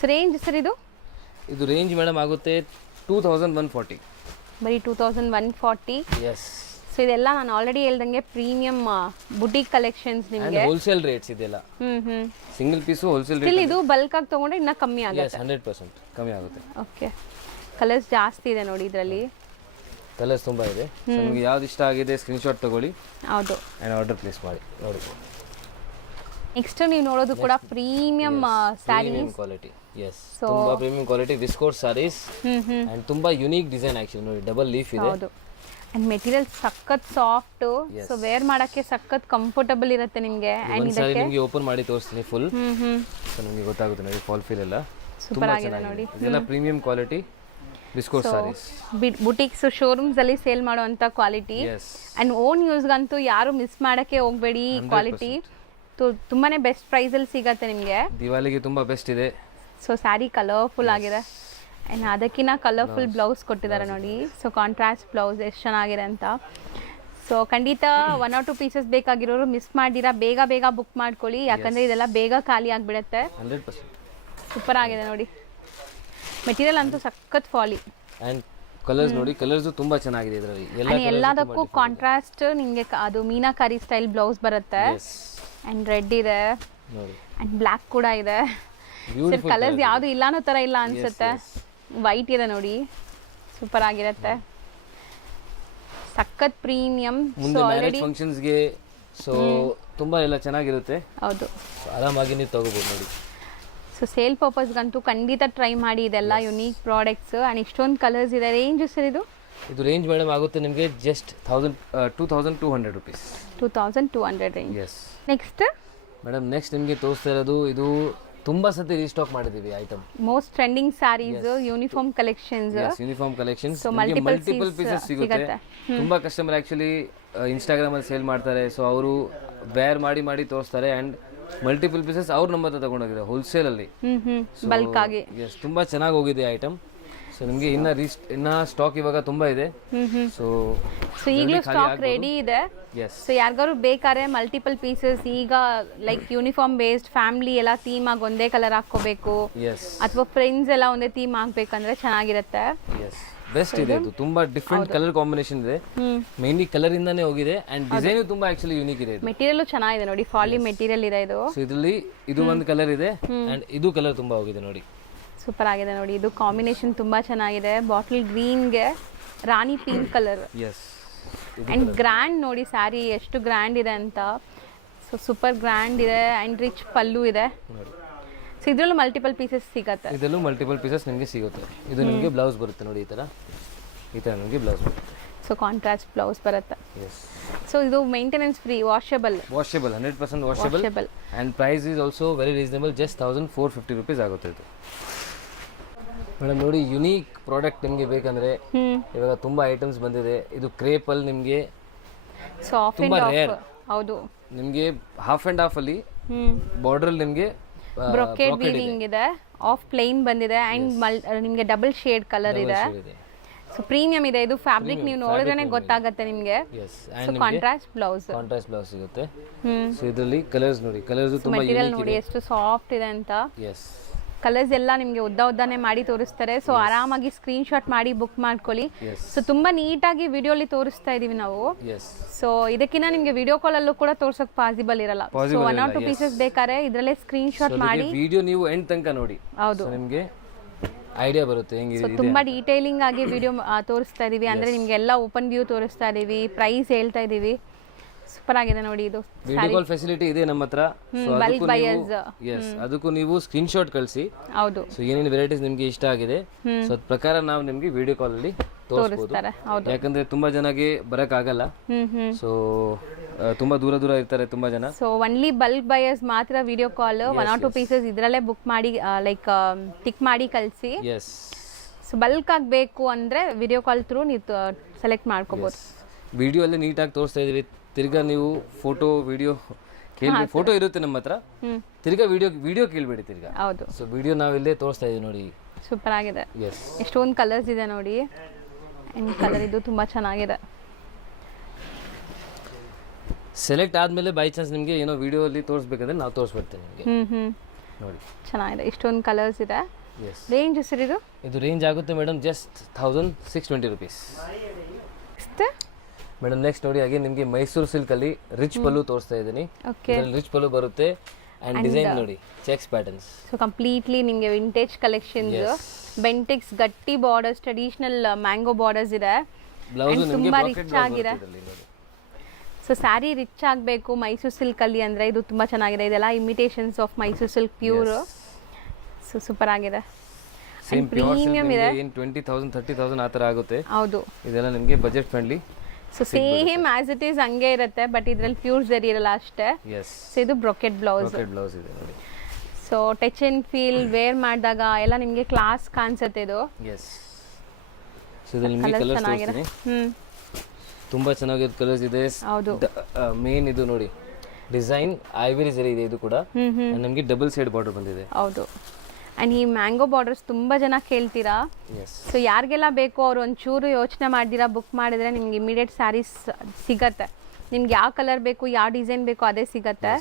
So range sir ಇದು ರೇಂಜ್ ಮೇಡಮ್ ಆಗುತ್ತೆ 2140. ಬರೀ 2140. ಎಸ್. ಸೊ ಇದೆಲ್ಲ ನಾನು ಆಲ್ರೆಡಿ ಹೇಳ್ದಂಗೆ ಪ್ರೀಮಿಯಂ ಬುಟಿಕ್ ಕಲೆಕ್ಷನ್ಸ್ ನಿಮಗೆ. ಹೋಲ್ಸೇಲ್ ರೇಟ್ಸ್ ಇದೆಲ್ಲ. Single piece wholesale rate. ಇದು ಬಲ್ಕ್ ಆಗಿ ತಗೊಂಡ್ರೆ ಇನ್ನ ಕಮ್ಮಿ ಆಗುತ್ತೆ. 100% ಕಮ್ಮಿ ಆಗುತ್ತೆ. ಓಕೆ, ಕಲರ್ಸ್ ಜಾಸ್ತಿ ಇದೆ ನೋಡಿ ಇದರಲ್ಲಿ, ಕಲರ್ಸ್ ತುಂಬಾ ಇದೆ. ನಿಮಗೆ ಯಾವ್ದು ಇಷ್ಟ ಆಗಿದೆ ಸ್ಕ್ರೀನ್ ಶಾಟ್ ತಗೊಳ್ಳಿ. ಹೌದು, ಅಂಡ್ ಆರ್ಡರ್ ಪ್ಲೇಸ್ ಮಾಡಿ ನೋಡಿ. ನೆಕ್ಸ್ಟ್ ನೀವು ನೋಡೋದು ಕೂಡ ಪ್ರೀಮಿಯಂ ಸ್ಯಾರೀಸ್ ಕ್ವಾಲಿಟಿ. ಎಸ್, ತುಂಬಾ premium quality viscose saris and ತುಂಬಾ ಯುನೀಕ್ ಡಿಸೈನ್ ಆಕ್ಚುಲಿ ನೋಡಿ, ಡಬಲ್ ಲೀಫ್ ಇದೆ. ಹೌದು, ಅಂಡ್ ಮೆಟೀರಿಯಲ್ ಸಖತ್ ಸಾಫ್ಟ್. ಸೊ ವೇರ್ ಮಾಡಕ್ಕೆ ಸಖತ್ ಕಂಫರ್ಟಬಲ್ ಇರುತ್ತೆ ನಿಮಗೆ. ಅಂಡ್ ಇದಕ್ಕೆ ನಿಮಗೆ ಓಪನ್ ಮಾಡಿ ತೋರಿಸ್ತೀನಿ ಫುಲ್. ಸೊ ನಿಮಗೆ ಗೊತ್ತಾಗುತ್ತೆ ನೋಡಿ, ಫಾಲ್ ಫೀಲ್ ಎಲ್ಲ ಸೂಪರ್ ಆಗಿದೆ ನೋಡಿ. ಇದೆಲ್ಲ premium quality viscose saris, boutiques showrooms ಅಲ್ಲಿ ಸೇಲ್ ಮಾಡುವಂತ ಕ್ವಾಲಿಟಿ. ಅಂಡ್ ಓನ್ ಯೂಸ್ಗಂತೂ ಯಾರು ಮಿಸ್ ಮಾಡಕ್ಕೆ ಹೋಗ್ಬೇಡಿ. ಕ್ವಾಲಿಟಿ ತುಂಬಾನೇ ಬೆಸ್ಟ್ ಪ್ರೈಸ್ ಅಲ್ಲಿ ಸಿಗತ್ತೆ ನಿಮಗೆ. ದಿವಾಲಿಗೆ ತುಂಬಾ ಬೆಸ್ಟ್ ಇದೆ. ಸೊ ಸ್ಯಾರಿ ಕಲರ್ಫುಲ್ ಆಗಿದೆ ಆ್ಯಂಡ್ ಅದಕ್ಕಿಂತ ಕಲರ್ಫುಲ್ ಬ್ಲೌಸ್ ಕೊಟ್ಟಿದ್ದಾರೆ ನೋಡಿ. ಸೊ ಕಾಂಟ್ರಾಸ್ಟ್ ಬ್ಲೌಸ್ ಎಷ್ಟು ಚೆನ್ನಾಗಿದೆ ಅಂತ. ಸೊ ಖಂಡಿತ 1 or 2 ಪೀಸಸ್ ಬೇಕಾಗಿರೋರು ಮಿಸ್ ಮಾಡಿರಾ ಬೇಗ ಬುಕ್ ಮಾಡ್ಕೊಳ್ಳಿ, ಯಾಕಂದರೆ ಇದೆಲ್ಲ ಬೇಗ ಖಾಲಿ ಆಗಿಬಿಡುತ್ತೆ. 100% ಸೂಪರ್ ಆಗಿದೆ ನೋಡಿ, ಮೆಟೀರಿಯಲ್ ಅಂತೂ ಸಖತ್ ಫಾಲಿ. ಆ್ಯಂಡ್ ಕಲರ್ಸ್ ನೋಡಿ, ಕಲರ್ಸ್ ತುಂಬಾ ಚೆನ್ನಾಗಿದೆ ಇದರಲ್ಲಿ. ಎಲ್ಲದಕ್ಕೂ ಕಾಂಟ್ರಾಸ್ಟ್ ನಿಮಗೆ ಅದು ಮೀನಾಕಾರಿ ಸ್ಟೈಲ್ ಬ್ಲೌಸ್ ಬರುತ್ತೆ. ಆ್ಯಂಡ್ ರೆಡ್ ಇದೆ ಆ್ಯಂಡ್ ಬ್ಲ್ಯಾಕ್ ಕೂಡ ಇದೆ. ಕಲರ್ಸ್ ಯಾವುದು ಇಲ್ಲ ಅನ್ನೋ ಥರ ಇಲ್ಲ ಅನ್ಸುತ್ತೆ. ವೈಟ್ ಇದೆ ನೋಡಿ, ಸೂಪರ್ ಆಗಿರುತ್ತೆ, ಸಖತ್ ಪ್ರೀಮಿಯಂ. ಸೊ ಆಲ್ರೆಡಿ ಫಂಕ್ಷನ್ಸ್ ಗೆ ಸೊ ತುಂಬಾ ಎಲ್ಲ ಚೆನ್ನಾಗಿರುತ್ತೆ. ಹೌದು, ಆರಾಮಾಗಿ ನೀವು ತಗೋಬಹುದು ನೋಡಿ. ಸೊ ಸೇಲ್ ಪರ್ಪಸ್ಗಂತೂ ಖಂಡಿತ ಟ್ರೈ ಮಾಡಿ, ಇದೆಲ್ಲ ಯುನೀಕ್ ಪ್ರಾಡಕ್ಟ್ಸ್ ಆ್ಯಂಡ್ ಇಷ್ಟೊಂದು ಕಲರ್ಸ್ ಇದೆ. ರೇಂಜ್ ಸರ್ ಇದು ರೇಂಜ್ ಮೇಡಮ್ ಆಗುತ್ತೆ ನಿಮಗೆ just 2200 rupees. 2200 range. Yes. Next madam next ನಿಮಗೆ ತೋರಿಸ್ತಾ ಇರೋದು, ಇದು ತುಂಬಾ ಸತಿ ರೀಸ್ಟಾಕ್ ಮಾಡಿದೀವಿ item. Most trending saris, uniform collections. Uniform collections multiple pieces ಸಿಗುತ್ತೆ. ತುಂಬಾ ಕಸ್ಟಮರ್ ಆಕ್ಚುಲಿ ಇನ್ಸ್ಟಾಗ್ರಾಮ್ ಅಲ್ಲಿ ಸೇಲ್ ಮಾಡ್ತಾರೆ. ಸೊ ಅವರು ವೇರ್ ಮಾಡಿ ತೋರಿಸ್ತಾರೆ ಅಂಡ್ ಮಲ್ಟಿಪಲ್ ಪೀಸಸ್ ಅವ್ರು ನಮ್ಮ ಹತ್ರ ತಗೊಂಡೋಗಿದ್ದಾರೆ ಹೋಲ್ಸೇಲ್ ಅಲ್ಲಿ, ಬಲ್ಕ್ ಆಗಿ. ಎಸ್, ತುಂಬಾ ಚೆನ್ನಾಗಿ ಹೋಗಿದೆ ಐಟಮ್. ಸೊ ಸೊ ನಿಮಗೆ ಇನ್ನ ಸ್ಟಾಕ್ ಇವಾಗ ತುಂಬಾ ಇದೆ. ಸೊ ಈಗಲೂ ಸ್ಟಾಕ್ ರೆಡಿ ಇದೆ. ಎಸ್. ಸೊ ಯಾರಿಗಾರು ಬೇಕಾದ್ರೆ ಮಲ್ಟಿಪಲ್ ಪೀಸಸ್ ಈಗ ಲೈಕ್ ಯೂನಿಫಾರ್ಮ್ ಬೇಸ್ಡ್ ಫ್ಯಾಮಿಲಿ ಎಲ್ಲ ಥೀಮ್ ಆಗಿ ಒಂದೇ ಕಲರ್ ಹಾಕೋಬೇಕು ಎಸ್ ಅಥವಾ ಫ್ರೆಂಡ್ಸ್ ಎಲ್ಲ ಒಂದೇ ಥೀಮ್ ಹಾಕ್ಬೇಕಂದ್ರೆ ಚೆನ್ನಾಗಿರುತ್ತೆ. ಎಸ್ ಬೆಸ್ಟ್ ಇದೆ. ಇದು ತುಂಬಾ ಡಿಫ್ರೆಂಟ್ ಕಲರ್ ಕಾಂಬಿನೇಷನ್ ಇದೆ. ಮೇನ್ಲಿ ಕಲರ್ ಇಂದಾನೇ ಹೋಗಿದೆ ಅಂಡ್ ಡಿಸೈನ್ ತುಂಬಾ ಆಕ್ಚುಲಿ ಯೂನಿಕ್ ಇದೆ. ಮೆಟೀರಿಯಲ್ ಚೆನ್ನಾಗಿದೆ ನೋಡಿ, ಫಾಲಿ ಮೆಟೀರಿಯಲ್ ಇದೆ ಇದು. ಸೊ ಇದರಲ್ಲಿ ಇದು ಒಂದು ಕಲರ್ ಇದೆ ಅಂಡ್ ಇದು ಕಲರ್ ತುಂಬಾ ಹೋಗಿದೆ ನೋಡಿ. ಸೂಪರ್ ಆಗಿದೆ ನೋಡಿ, ಇದು ಕಾಂಬಿನೇಷನ್ ತುಂಬಾ ಚೆನ್ನಾಗಿದೆ. ಬಾಟಲ್ ಗ್ರೀನ್ಗೆ rani pink colour. Yes. And grand ನೋಡಿ ಸ್ಯಾರಿ ಎಷ್ಟು ಗ್ರ್ಯಾಂಡ್ ಇದೆ ಅಂತ. ಸೊ ಸೂಪರ್ ಗ್ರ್ಯಾಂಡ್ ಇದೆ ಅಂಡ್ ರಿಚ್ ಪಲ್ಲು ಇದೆ. ಸೊ ಇದರಲ್ಲೂ ಮಲ್ಟಿಪಲ್ ಪೀಸಸ್ ಸಿಗುತ್ತೆ. ಇದರಲ್ಲೂ ಮಲ್ಟಿಪಲ್ ಪೀಸಸ್ ನಿಮಗೆ ಸಿಗುತ್ತೆ. ಇದು ನಿಮಗೆ ಬ್ಲೌಸ್ ಬರುತ್ತೆ ನೋಡಿ, ಈ ತರ ನಿಮಗೆ ಬ್ಲೌಸ್ ಬರುತ್ತೆ. ಸೊ ಕಾಂಟ್ರಾಸ್ಟ್ ಬ್ಲೌಸ್ ಬರುತ್ತೆ. ಎಸ್. ಸೊ ಇದು maintenance free, washable 100% washable and price is also very reasonable, just 1450 rupees ಆಗುತ್ತೆ ಇದು. ಮೇಡಮ್ ನೋಡಿ, ಯುನೀಕ್ ಪ್ರಾಡಕ್ಟ್ ನಿಮಗೆ ಬೇಕಂದ್ರೆ ಇವಾಗ ತುಂಬಾ ಐಟಮ್ಸ್ ಬಂದಿದೆ. ಇದು ಕ್ರೇಪ್ ಅಲ್ಲಿ ನಿಮಗೆ ಸೊ ಆಫ್ ಅಂಡ್ ಆಫ್. ಹೌದು, ನಿಮಗೆ ಹಾಫ್ ಅಂಡ್ ಹಾಫ್ ಅಲ್ಲಿ ಬಾರ್ಡರ್ ಅಲ್ಲಿ ನಿಮಗೆ ಬ್ರೊಕೇಡ್ ವೀವಿಂಗ್ ಇದೆ. ಆಫ್ ಪ್ಲೇನ್ ಬಂದಿದೆ ಅಂಡ್ ನಿಮಗೆ ಡಬಲ್ ಶೇಡ್ ಕಲರ್ ಇದೆ. ಸೊ ಪ್ರೀಮಿಯಂ ಇದೆ ಇದು. ಫ್ಯಾಬ್ರಿಕ್ ನೀವು ನೋಡಿದ್ರೇನೆ ಗೊತ್ತಾಗುತ್ತೆ ನಿಮಗೆ. ಸೊ ಕಾಂಟ್ರಾಸ್ಟ್ ಬ್ಲೌಸ್ ಸಿಗುತ್ತೆ. ಸೊ ಇದರಲ್ಲಿ ಕಲರ್ಸ್ ನೋಡಿ, ಕಲರ್ಸ್ ತುಂಬಾ ಮೆಟೀರಿಯಲ್ ನೋಡಿ ಎಷ್ಟು ಸಾಫ್ಟ್ ಇದೆ ಅಂತ. ಎಸ್. ಕಲರ್ಸ್ ಎಲ್ಲ ನಿಮಗೆ ಉದ್ದಾನೆ ಮಾಡಿ ತೋರಿಸ್ತಾರೆ. ಸೊ ಆರಾಮಾಗಿ ಸ್ಕ್ರೀನ್ ಶಾಟ್ ಮಾಡಿ ಬುಕ್ ಮಾಡ್ಕೊಳ್ಳಿ. ಸೊ ತುಂಬಾ ನೀಟಾಗಿ ವಿಡಿಯೋಲಿ ತೋರಿಸ್ತಾ ಇದೀವಿ ನಾವು. ಸೊ ಇದಕ್ಕಿಂತ ನಿಮಗೆ ವಿಡಿಯೋ ಕಾಲ್ ಅಲ್ಲೂ ಕೂಡ ತೋರ್ಸಕ್ ಪಾಸಿಬಲ್ ಇರಲ್ಲ. ಸೊ 1 or 2 ಪೀಸಸ್ ಬೇಕಾದ್ರೆ ಇದರಲ್ಲೇ ಸ್ಕ್ರೀನ್ ಶಾಟ್ ಮಾಡಿ ವಿಡಿಯೋ ನೀವು ಎಂಡ್ ತನಕ ನೋಡಿ. ಹೌದು, ನಿಮಗೆ ಐಡಿಯಾ ಬರುತ್ತೆ ಹೆಂಗಿದೆ. ಸೊ ತುಂಬಾ ಡೀಟೇಲಿಂಗ್ ಆಗಿ ವಿಡಿಯೋ ತೋರಿಸ್ತಾ ಇದೀವಿ. ಅಂದ್ರೆ ನಿಮ್ಗೆ ಎಲ್ಲ ಓಪನ್ ವ್ಯೂ ತೋರಿಸ್ತಾ ಇದೀವಿ, ಪ್ರೈಸ್ ಹೇಳ್ತಾ ಇದೀವಿ. ಸೂಪರ್ ಆಗಿದೆ ನೋಡಿ ಇದು. ವಿಡಿಯೋ ಕಾಲ್ ಫೆಸಿಲಿಟಿ ಇದೆ ನಮ್ಮ ಹತ್ರ. ಅದಕ್ಕೂ ನೀವು ಸ್ಕ್ರೀನ್ ಶಾಟ್ ಕಳಿಸಿ. ಹೌದು. ಸೊ ಏನೇನು ವೆರೈಟೀಸ್ ನಿಮ್ಗೆ ಇಷ್ಟ ಆಗಿದೆ ಸೊ ಅದ ಪ್ರಕಾರ ನಾವು ನಿಮ್ಗೆ ವಿಡಿಯೋ ಕಾಲ್ ಅಲ್ಲಿ ತೋರಿಸ್ಬೋದು. ಯಾಕಂದ್ರೆ ತುಂಬಾ ಜನಗೆ ಬರಕ್ ಆಗಲ್ಲ. ಸೊ ತುಂಬಾ ದೂರ ಇರ್ತಾರೆ ತುಂಬಾ ಜನ. ಸೊ ಒನ್ಲಿ ಬಲ್ಕ್ ಬಯರ್ಸ್ ಮಾತ್ರ ವಿಡಿಯೋ ಕಾಲ್ 1 or 2 ಪೀಸಸ್ ಇದರಲ್ಲೇ ಬುಕ್ ಮಾಡಿ ಲೈಕ್ ಟಿಕ್ ಮಾಡಿ ಕಳಿಸಿ. ಸೊ ಬಲ್ಕ್ ಆಗಬೇಕು ಅಂದ್ರೆ ವಿಡಿಯೋ ಕಾಲ್ ಥ್ರೂ ನೀವು ಸೆಲೆಕ್ಟ್ ಮಾಡ್ಕೋಬಹುದು. ವಿಡಿಯೋ ಅಲ್ಲಿ ನೀಟಾಗಿ ತೋರಿಸ್ತಾ ಇದೀವಿ. ತಿರ್ಗಾ ನೀವು ಫೋಟೋ ವಿಡಿಯೋ ಕೇಳಿ, ಫೋಟೋ ಇರುತ್ತೆ ನಮ್ಮ ಹತ್ರ. ತಿರ್ಗಾ ವಿಡಿಯೋ ಕೇಳ್ಬೇಡಿ ತಿರ್ಗಾ. ಹೌದು. ಸೊ ವಿಡಿಯೋ ನಾವು ಇಲ್ಲೇ ತೋರಿಸ್ತಾ ಇದೀವಿ ನೋಡಿ. ಸೂಪರ್ ಆಗಿದೆ. ಎಷ್ಟೊಂದು ಕಲರ್ಸ್ ಇದೆ ನೋಡಿ. ಕಲರ್ ಇದು ತುಂಬಾ ಚೆನ್ನಾಗಿದೆ. ಸೆಲೆಕ್ಟ್ ಆದ್ಮೇಲೆ ಬೈ ಚಾನ್ಸ್ ನಿಮಗೆ ಏನೋ ವಿಡಿಯೋ ಅಲ್ಲಿ ತೋರಿಸ್ಬೇಕಂದ್ರೆ ನಾವು ತೋರಿಸ್ಬಿಡ್ತೇವೆ ನಿಮಗೆ. ನೋಡಿ ಚೆನ್ನಾಗಿದೆ, ಇಷ್ಟೊಂದು ಕಲರ್ಸ್ ಇದೆ. ರೇಂಜ್ ಸರ್ ಇದು ರೇಂಜ್ ಆಗುತ್ತೆ madam just 1620 rupees. Madam next ನೋಡಿ, ಹಾಗೆ ನಿಮಗೆ ಮೈಸೂರು ಸಿಲ್ಕ್ ಅಲ್ಲಿ ರಿಚ್ ಪಲ್ಲು ತೋರಿಸ್ತಾ ಇದ್ದೀನಿ. ರಿಚ್ ಪಲ್ಲು ಬರುತ್ತೆ ಅಂಡ್ ಡಿಸೈನ್ ನೋಡಿ ಚೆಕ್ಸ್ ಪ್ಯಾಟರ್ನ್ಸ್. ಸೊ ಕಂಪ್ಲೀಟ್ಲಿ ನಿಮಗೆ ವಿಂಟೇಜ್ ಕಲೆಕ್ಷನ್ಸ್, ಬೆಂಟಿಕ್ಸ್ ಗಟ್ಟಿ ಬಾರ್ಡರ್ಸ್, ಟ್ರೆಡಿಷನಲ್ ಮ್ಯಾಂಗೋ ಬಾರ್ಡರ್ಸ್ ಇದೆ. ಬ್ಲೌಸ್ ತುಂಬಾ ರಿಚ್ ಆಗಿದೆ. ಸೊ ಸ್ಯಾರಿ ರಿಚ್ ಆಗಬೇಕು ಮೈಸೂರು ಸಿಲ್ಕ್ ಅಲ್ಲಿ ಅಂದ್ರೆ ಇದು ತುಂಬಾ ಚೆನ್ನಾಗಿದೆ. ಇದೆಲ್ಲ imitations of Mysuru silk pure. So super ಆಗಿದೆ. ಪ್ರೀಮಿಯಂ ಇದೆ. 20,000 30,000 ಆ ಥರ ಆಗುತ್ತೆ. ಹೌದು, ಇದೆಲ್ಲ ನಿಮಗೆ budget friendly. So same as it is ಹಂಗೆ ಇರುತ್ತೆ, ಬಟ್ ಇದ್ರಲ್ಲಿ ಪ್ಯೂರ್ ಜರಿ ಇರಲ್ಲ ಅಷ್ಟೇ. ಸೊ ಇದು ಬ್ರೊಕೆಟ್ ಬ್ಲೌಸ್ ಇದೆ ನೋಡಿ. So touch and feel wear ಮಾಡಿದಾಗ ಎಲ್ಲ ನಿಮಗೆ ಕ್ಲಾಸ್ ಕಾಣಿಸುತ್ತೆ ಇದು. ಸೊ ಇದರಲ್ಲಿ ನಿಮಗೆ ಕಲರ್ಸ್ ತೋರಿಸ್ತೀನಿ. ತುಂಬಾ ಚೆನ್ನಾಗಿರೋ ಕಲರ್ಸ್ ಇದೆ. ಮೇನ್ ಇದು ನೋಡಿ ಡಿಸೈನ್ ಐವರಿ ಜರಿ ಇದೆ. ಇದು ಕೂಡ ನಮಗೆ ಡಬಲ್ ಸೈಡ್ ಬಾರ್ಡರ್ ಬಂದಿದೆ. ಹೌದು. ಅಂಡ್ ಈ ಮ್ಯಾಂಗೋ ಬಾರ್ಡರ್ಸ್ ತುಂಬಾ ಜನ ಕೇಳ್ತೀರಾ. ಸೊ ಯಾರಿಗೆಲ್ಲ ಬೇಕು ಅವ್ರು ಒಂಚೂರು ಯೋಚನೆ ಮಾಡ್ದಿರಾ ಬುಕ್ ಮಾಡಿದ್ರೆ ನಿಮ್ಗೆ ಇಮಿಡಿಯೇಟ್ ಸ್ಯಾರೀಸ್ ಸಿಗತ್ತೆ. ನಿಮ್ಗೆ ಯಾವ ಕಲರ್ ಬೇಕು, ಯಾವ ಡಿಸೈನ್ ಬೇಕು ಅದೇ ಸಿಗತ್ತೆ.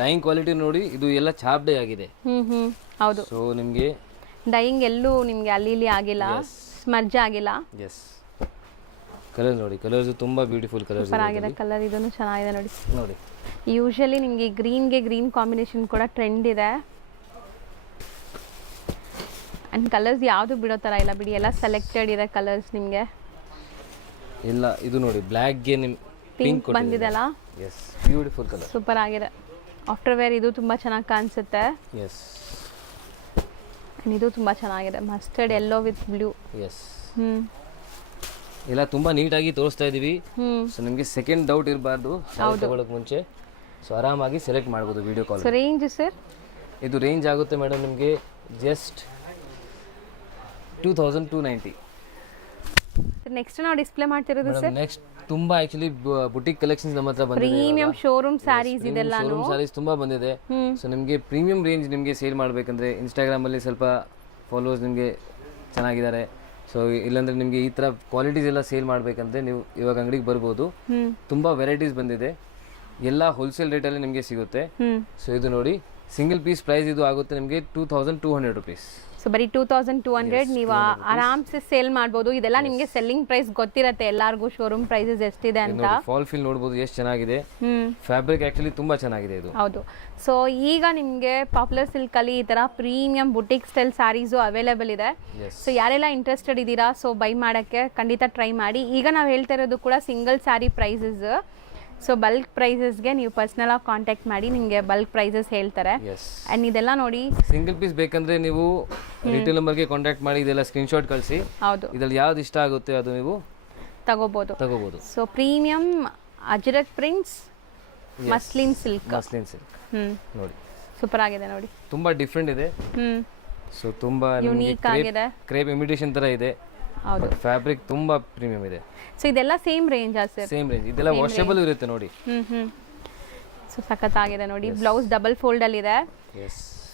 ಡೈಯಿಂಗ್ ಕ್ವಾಲಿಟಿ ನೋಡಿ, ಇದು ಎಲ್ಲ ಚಾಪ್ ಡೈ ಆಗಿದೆ. ಹೌದು. ಸೊ ನಿಮಗೆ ಡೈಯಿಂಗ್ ಎಲ್ಲೂ ನಿಮ್ಗೆ ಅಲ್ಲಿ ಇಲ್ಲಿ ಆಗಿಲ್ಲ, ಸ್ಮರ್ಜ್ ಆಗಿಲ್ಲ. ಕಲರ್ ನೋಡಿ, ಕಲರ್ಸ್ ತುಂಬಾ ಬ್ಯೂಟಿಫುಲ್ ಕಲರ್ಸ್ ಸೂಪರ್ ಆಗಿದೆ. ಕಲರ್ ಇದನ್ನು ಚೆನ್ನಾಗಿದೆ ನೋಡಿ. ಯೂಶಲಿ ನಿಮಗೆ ಗ್ರೀನ್ಗೆ ಗ್ರೀನ್ ಕಾಂಬಿನೇಷನ್ ಕೂಡ ಟ್ರೆಂಡ್ ಇದೆ. ಅಂಡ್ ಕಲರ್ಸ್ ಯಾವುದು ಬಿಡೋ ಥರ ಇಲ್ಲ ಬಿಡಿ, ಎಲ್ಲ ಸೆಲೆಕ್ಟೆಡ್ ಇದೆ ಕಲರ್ಸ್ ನಿಮಗೆ. ಇಲ್ಲ ಇದು ನೋಡಿ ಬ್ಲ್ಯಾಕ್ ಗೆ ಪಿಂಕ್ ಬಂದಿದೆಲ್ಲ. ಬ್ಯೂಟಿಫುಲ್ ಕಲರ್, ಸೂಪರ್ ಆಗಿದೆ. ಆಫ್ಟರ್ ವೇರ್ ಇದು ತುಂಬಾ ಚೆನ್ನಾಗಿ ಕಾಣಿಸುತ್ತೆ. ಅಂಡ್ ಇದು ತುಂಬಾ ಚೆನ್ನಾಗಿದೆ, ಮಸ್ಟರ್ಡ್ ಯೆಲ್ಲೋ ವಿತ್ ಬ್ಲೂ. ಎಲ್ಲ ತುಂಬಾ ನೀಟಾಗಿ ತೋರಿಸ್ತಾ ಇದೀವಿ. ಸೊ ನಿಮಗೆ ಸೆಕೆಂಡ್ ಡೌಟ್ ಇರಬಾರ್ದು ತಗೊಳ್ಳೋಕೆ ಮುಂಚೆ. ಸೊ ಆರಾಮಾಗಿ ಸೆಲೆಕ್ಟ್ ಮಾಡ್ಬೋದು video call. So range sir ಇದು ರೇಂಜ್ ಆಗುತ್ತೆ ಮೇಡಮ್ ನಿಮಗೆ ಜಸ್ಟ್ 2290. ನೆಕ್ಸ್ಟ್ ನಾವು ಡಿಸ್ಪ್ಲೇ ಮಾಡ್ತಿರೋದು ಸರ್ ನೆಕ್ಸ್ಟ್ ತುಂಬಾ ಆಕ್ಚುಲಿ ಬುಟಿಕ್ ಕಲೆಕ್ಷನ್ಸ್ ನಮ್ಮ ಹತ್ರ ಬಂದಿದೆ. ಪ್ರೀಮಿಯಂ ಶೋರೂಮ್ ಸ್ಯಾರೀಸ್ ಇದೆಲ್ಲ ಶೋರೂಮ್ ಸ್ಯಾರೀಸ್ ತುಂಬಾ ಬಂದಿದೆ. ಸೊ ನಿಮಗೆ ಪ್ರೀಮಿಯಂ ರೇಂಜ್ ನಿಮಗೆ ಸೇಲ್ ಮಾಡಬೇಕಂದ್ರೆ ಇನ್ಸ್ಟಾಗ್ರಾಮ್ ಅಲ್ಲಿ ಸ್ವಲ್ಪ ಫಾಲೋವರ್ಸ್ ನಿಮಗೆ ಚೆನ್ನಾಗಿದ್ದಾರೆ. ಸೊ ಇಲ್ಲಾಂದರೆ ನಿಮಗೆ ಈ ಥರ ಕ್ವಾಲಿಟೀಸ್ ಎಲ್ಲ ಸೇಲ್ ಮಾಡಬೇಕಂದ್ರೆ ನೀವು ಇವಾಗ ಅಂಗಡಿಗೆ ಬರ್ಬೋದು. ತುಂಬ ವೆರೈಟೀಸ್ ಬಂದಿದೆ, ಎಲ್ಲ ಹೋಲ್ಸೇಲ್ ರೇಟಲ್ಲಿ ನಿಮಗೆ ಸಿಗುತ್ತೆ. ಸೊ ಇದು ನೋಡಿ, ಸಿಂಗಲ್ ಪೀಸ್ ಪ್ರೈಸ್ ಇದು ಆಗುತ್ತೆ ನಿಮಗೆ 2200 rupees. ಸೊ ಬರೀ 2200 ನೀವು ಆರಾಮ್ಸೆ ಸೇಲ್ ಮಾಡ್ಬೋದು. ಇದೆಲ್ಲ ನಿಮಗೆ ಸೆಲ್ಲಿಂಗ್ ಪ್ರೈಸ್ ಗೊತ್ತಿರತ್ತೆ ಎಲ್ಲಾರ್ಗೂ, ಶೋರೂಮ್ ಪ್ರೈಸಸ್ ಎಷ್ಟಿದೆ ಅಂತ. ಫಾಲ್ ಫಿಲ್ ನೋಡ್ಬೋದು ಎಷ್ಟು ಚೆನ್ನಾಗಿದೆ, ಫ್ಯಾಬ್ರಿಕ್ ಆಕ್ಚುಲಿ ತುಂಬಾ ಚೆನ್ನಾಗಿದೆ ಇದು. ಹೌದು. ಸೊ ಈಗ ನಿಮಗೆ ಪಾಪ್ಯುಲರ್ ಸಿಲ್ಕ್ ಅಲ್ಲಿ ಈ ತರ premium boutique style saris available ಇದೆ. ಸೊ ಯಾರೆಲ್ಲ ಇಂಟ್ರೆಸ್ಟೆಡ್ ಇದ್ದೀರಾ, ಸೊ ಬೈ ಮಾಡೋಕ್ಕೆ ಖಂಡಿತ ಟ್ರೈ ಮಾಡಿ. ಈಗ ನಾವು ಹೇಳ್ತಾ ಇರೋದು ಕೂಡ single sari prices. So bulk ಪ್ರೈಸಸ್ಗೆ ನೀವು ಪರ್ಸ್ನಲ್ ಆಗಿ ಕಾಂಟ್ಯಾಕ್ಟ್ ಮಾಡಿ, ನಿಮಗೆ ಬಲ್ಕ್ ಪ್ರೈಸಸ್ ಹೇಳ್ತಾರೆ. ಆ್ಯಂಡ್ ಇದೆಲ್ಲ ನೋಡಿ, ಸಿಂಗಲ್ ಪೀಸ್ ಬೇಕಂದ್ರೆ ನೀವು ರಿಟೇಲ್ ನಂಬರ್ಗೆ ಕಾಂಟ್ಯಾಕ್ಟ್ ಮಾಡಿ, ಇದೆಲ್ಲ ಸ್ಕ್ರೀನ್ಶಾಟ್ ಕಳಿಸಿ. ಹೌದು, ಇದ್ರಲ್ಲಿ ಯಾವ್ದು ಇಷ್ಟ ಆಗುತ್ತೆ ಅದು ನೀವು ತಗೋಬಹುದು. So premium Ajrakh prints muslin silk ನೋಡಿ, ಸೂಪರ್ ಆಗಿದೆ ನೋಡಿ, ತುಂಬಾ ಡಿಫ್ರೆಂಟ್ ಇದೆ. ಸೊ ತುಂಬಾ ಯುನೀಕ್ ಆಗಿದೆ, ಕ್ರೇಪ್ ಇಮಿಟೇಷನ್ ತರ ಇದೆ. ಹೌದು, ಫ್ಯಾಬ್ರಿಕ್ ತುಂಬಾ ಪ್ರೀಮಿಯಂ ಇದೆ. ಸೊ ಇದೆಲ್ಲ same range sir? Same range, ಇದೆಲ್ಲ ವಾಷಬಲ್ ಇರುತ್ತೆ ನೋಡಿ. ಸೊ ಸಖತ್ತಾಗಿದೆ ನೋಡಿ. ಬ್ಲೌಸ್ ಡಬಲ್ ಫೋಲ್ಡ್ ಅಲ್ಲಿ ಇದೆ.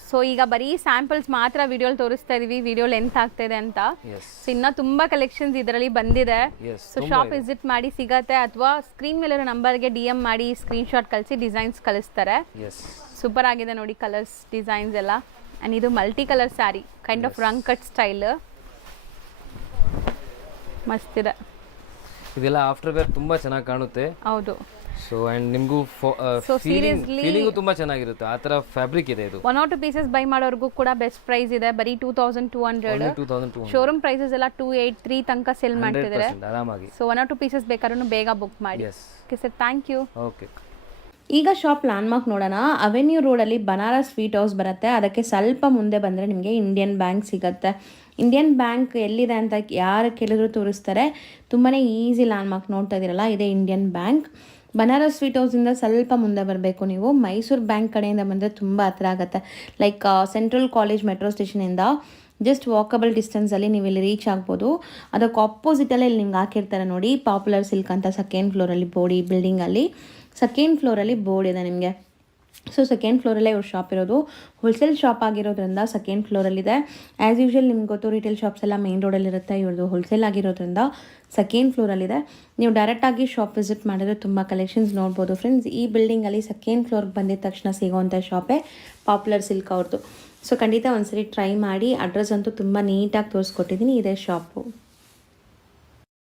ಸೊ ಈಗ ಬರೀ ಸ್ಯಾಂಪಲ್ಸ್ ಮಾತ್ರ ವಿಡಿಯೋಲಿ ತೋರಿಸ್ತಾ ಇದೀವಿ, ವಿಡಿಯೋ ಲೆಂತ್ ಆಗ್ತಾ ಇದೆ ಅಂತ. ಸೊ ಇನ್ನ ತುಂಬಾ ಕಲೆಕ್ಷನ್ಸ್ ಇದರಲ್ಲಿ ಬಂದಿದೆ. ಸೊ ಶಾಪ್ ವಿಸಿಟ್ ಮಾಡಿ ಸಿಗತ್ತೆ, ಅಥವಾ ಸ್ಕ್ರೀನ್ ಮೇಲೆ ನಂಬರ್ಗೆ DM ಮಾಡಿ ಸ್ಕ್ರೀನ್ ಶಾಟ್ ಕಳಿಸಿ ಡಿಸೈನ್ಸ್ ಕಳಿಸ್ತಾರೆ. ಸೂಪರ್ ಆಗಿದೆ ನೋಡಿ ಕಲರ್ಸ್, ಡಿಸೈನ್ಸ್ ಎಲ್ಲ. ಅಂಡ್ ಇದು multi colour sari, kind of ರಂಗ್ ಕಟ್ ಸ್ಟೈಲ್, ಮಸ್ತ್ ಇದೆ. ಇದೆಲ್ಲ ಆಫ್ಟರ್ ವೇರ್ ತುಂಬಾ ಚೆನ್ನಾಗಿ ಕಾಣುತ್ತೆ. ಹೌದು. ಸೊ ಅಂಡ್ ನಿಮಗೂ ಫೀಲಿಂಗ್ ತುಂಬಾ ಚೆನ್ನಾಗಿರುತ್ತೆ, ಆ ತರ ಫ್ಯಾಬ್ರಿಕ್ ಇದೆ ಇದು. 1 or 2 ಪೀಸಸ್ ಬೈ ಮಾಡೋರ್ಗೂ ಕೂಡ ಬೆಸ್ಟ್ ಪ್ರೈಸ್ ಇದೆ, ಬರೀ 2200. ಶೋರೂಮ್ ಪ್ರೈಸಸ್ ಎಲ್ಲ 283 ತನಕ ಸೆಲ್ ಮಾಡ್ತಿದ್ದಾರೆ ಆರಾಮಾಗಿ. ಸೊ 1 or 2 ಪೀಸಸ್ ಬೇಕಾದ್ರೂ ಬೇಗ ಬುಕ್ ಮಾಡಿ. Okay sir, thank you. Okay, ಈಗ ಶಾಪ್ ಲ್ಯಾಂಡ್ಮಾರ್ಕ್ ನೋಡೋಣ. ಅವೆನ್ಯೂ ರೋಡಲ್ಲಿ ಬನಾರಸ್ ಸ್ವೀಟ್ ಹೌಸ್ ಬರುತ್ತೆ, ಅದಕ್ಕೆ ಸ್ವಲ್ಪ ಮುಂದೆ ಬಂದರೆ ನಿಮಗೆ ಇಂಡಿಯನ್ ಬ್ಯಾಂಕ್ ಸಿಗುತ್ತೆ. ಇಂಡಿಯನ್ ಬ್ಯಾಂಕ್ ಎಲ್ಲಿದೆ ಅಂತ ಯಾರು ಕೇಳಿದ್ರು ತೋರಿಸ್ತಾರೆ. ತುಂಬಾ ಈಸಿ ಲ್ಯಾಂಡ್ಮಾರ್ಕ್ ನೋಡ್ತಾ ಇದ್ದೀರಲ್ಲ, ಇದೇ ಇಂಡಿಯನ್ ಬ್ಯಾಂಕ್. ಬನಾರಸ್ ಸ್ವೀಟ್ ಹೌಸಿಂದ ಸ್ವಲ್ಪ ಮುಂದೆ ಬರಬೇಕು ನೀವು. ಮೈಸೂರು ಬ್ಯಾಂಕ್ ಕಡೆಯಿಂದ ಬಂದರೆ ತುಂಬ ಹತ್ರ ಆಗುತ್ತೆ. ಲೈಕ್ ಸೆಂಟ್ರಲ್ ಕಾಲೇಜ್ ಮೆಟ್ರೋ ಸ್ಟೇಷನಿಂದ ಜಸ್ಟ್ ವಾಕಬಲ್ ಡಿಸ್ಟೆನ್ಸಲ್ಲಿ ನೀವು ಇಲ್ಲಿ ರೀಚ್ ಆಗ್ಬೋದು. ಅದಕ್ಕೆ ಆಪೋಸಿಟಲ್ಲೇ ಇಲ್ಲಿ ನಿಮ್ಗೆ ಹಾಕಿರ್ತಾರೆ ನೋಡಿ, ಪಾಪ್ಯುಲರ್ ಸಿಲ್ಕ್ ಅಂತ. ಸೆಕೆಂಡ್ ಫ್ಲೋರಲ್ಲಿ ಬೋರ್ಡ್, ಈ ಬಿಲ್ಡಿಂಗಲ್ಲಿ ಸೆಕೆಂಡ್ ಫ್ಲೋರಲ್ಲಿ ಬೋರ್ಡ್ ಇದೆ ನಿಮಗೆ. ಸೊ ಸೆಕೆಂಡ್ ಫ್ಲೋರಲ್ಲೇ ಇವ್ರ ಶಾಪ್ ಇರೋದು. ಹೋಲ್ಸೇಲ್ ಶಾಪ್ ಆಗಿರೋದ್ರಿಂದ ಸೆಕೆಂಡ್ ಫ್ಲೋರಲ್ಲಿದೆ. ಆ್ಯಸ್ ಯೂಶ್ವಲ್ ನಿಮ್ಗೆ ಗೊತ್ತು, ರಿಟೇಲ್ ಶಾಪ್ಸ್ ಎಲ್ಲ ಮೇನ್ ರೋಡಲ್ಲಿರುತ್ತೆ, ಇವ್ರದ್ದು ಹೋಲ್ಸೇಲ್ ಆಗಿರೋದ್ರಿಂದ ಸೆಕೆಂಡ್ ಫ್ಲೋರಲ್ಲಿದೆ. ನೀವು ಡೈರೆಕ್ಟಾಗಿ ಶಾಪ್ ವಿಸಿಟ್ ಮಾಡಿದ್ರೆ ತುಂಬ ಕಲೆಕ್ಷನ್ಸ್ ನೋಡ್ಬೋದು ಫ್ರೆಂಡ್ಸ್. ಈ ಬಿಲ್ಡಿಂಗಲ್ಲಿ ಸೆಕೆಂಡ್ ಫ್ಲೋರ್ಗೆ ಬಂದಿದ ತಕ್ಷಣ ಸಿಗೋವಂಥ ಶಾಪೇ ಪಾಪ್ಯುಲರ್ ಸಿಲ್ಕ್ ಅವ್ರದ್ದು. ಸೊ ಖಂಡಿತ ಒಂದ್ಸರಿ ಟ್ರೈ ಮಾಡಿ. ಅಡ್ರೆಸ್ ಅಂತೂ ತುಂಬ ನೀಟಾಗಿ ತೋರಿಸ್ಕೊಟ್ಟಿದ್ದೀನಿ, ಇದೇ ಶಾಪು.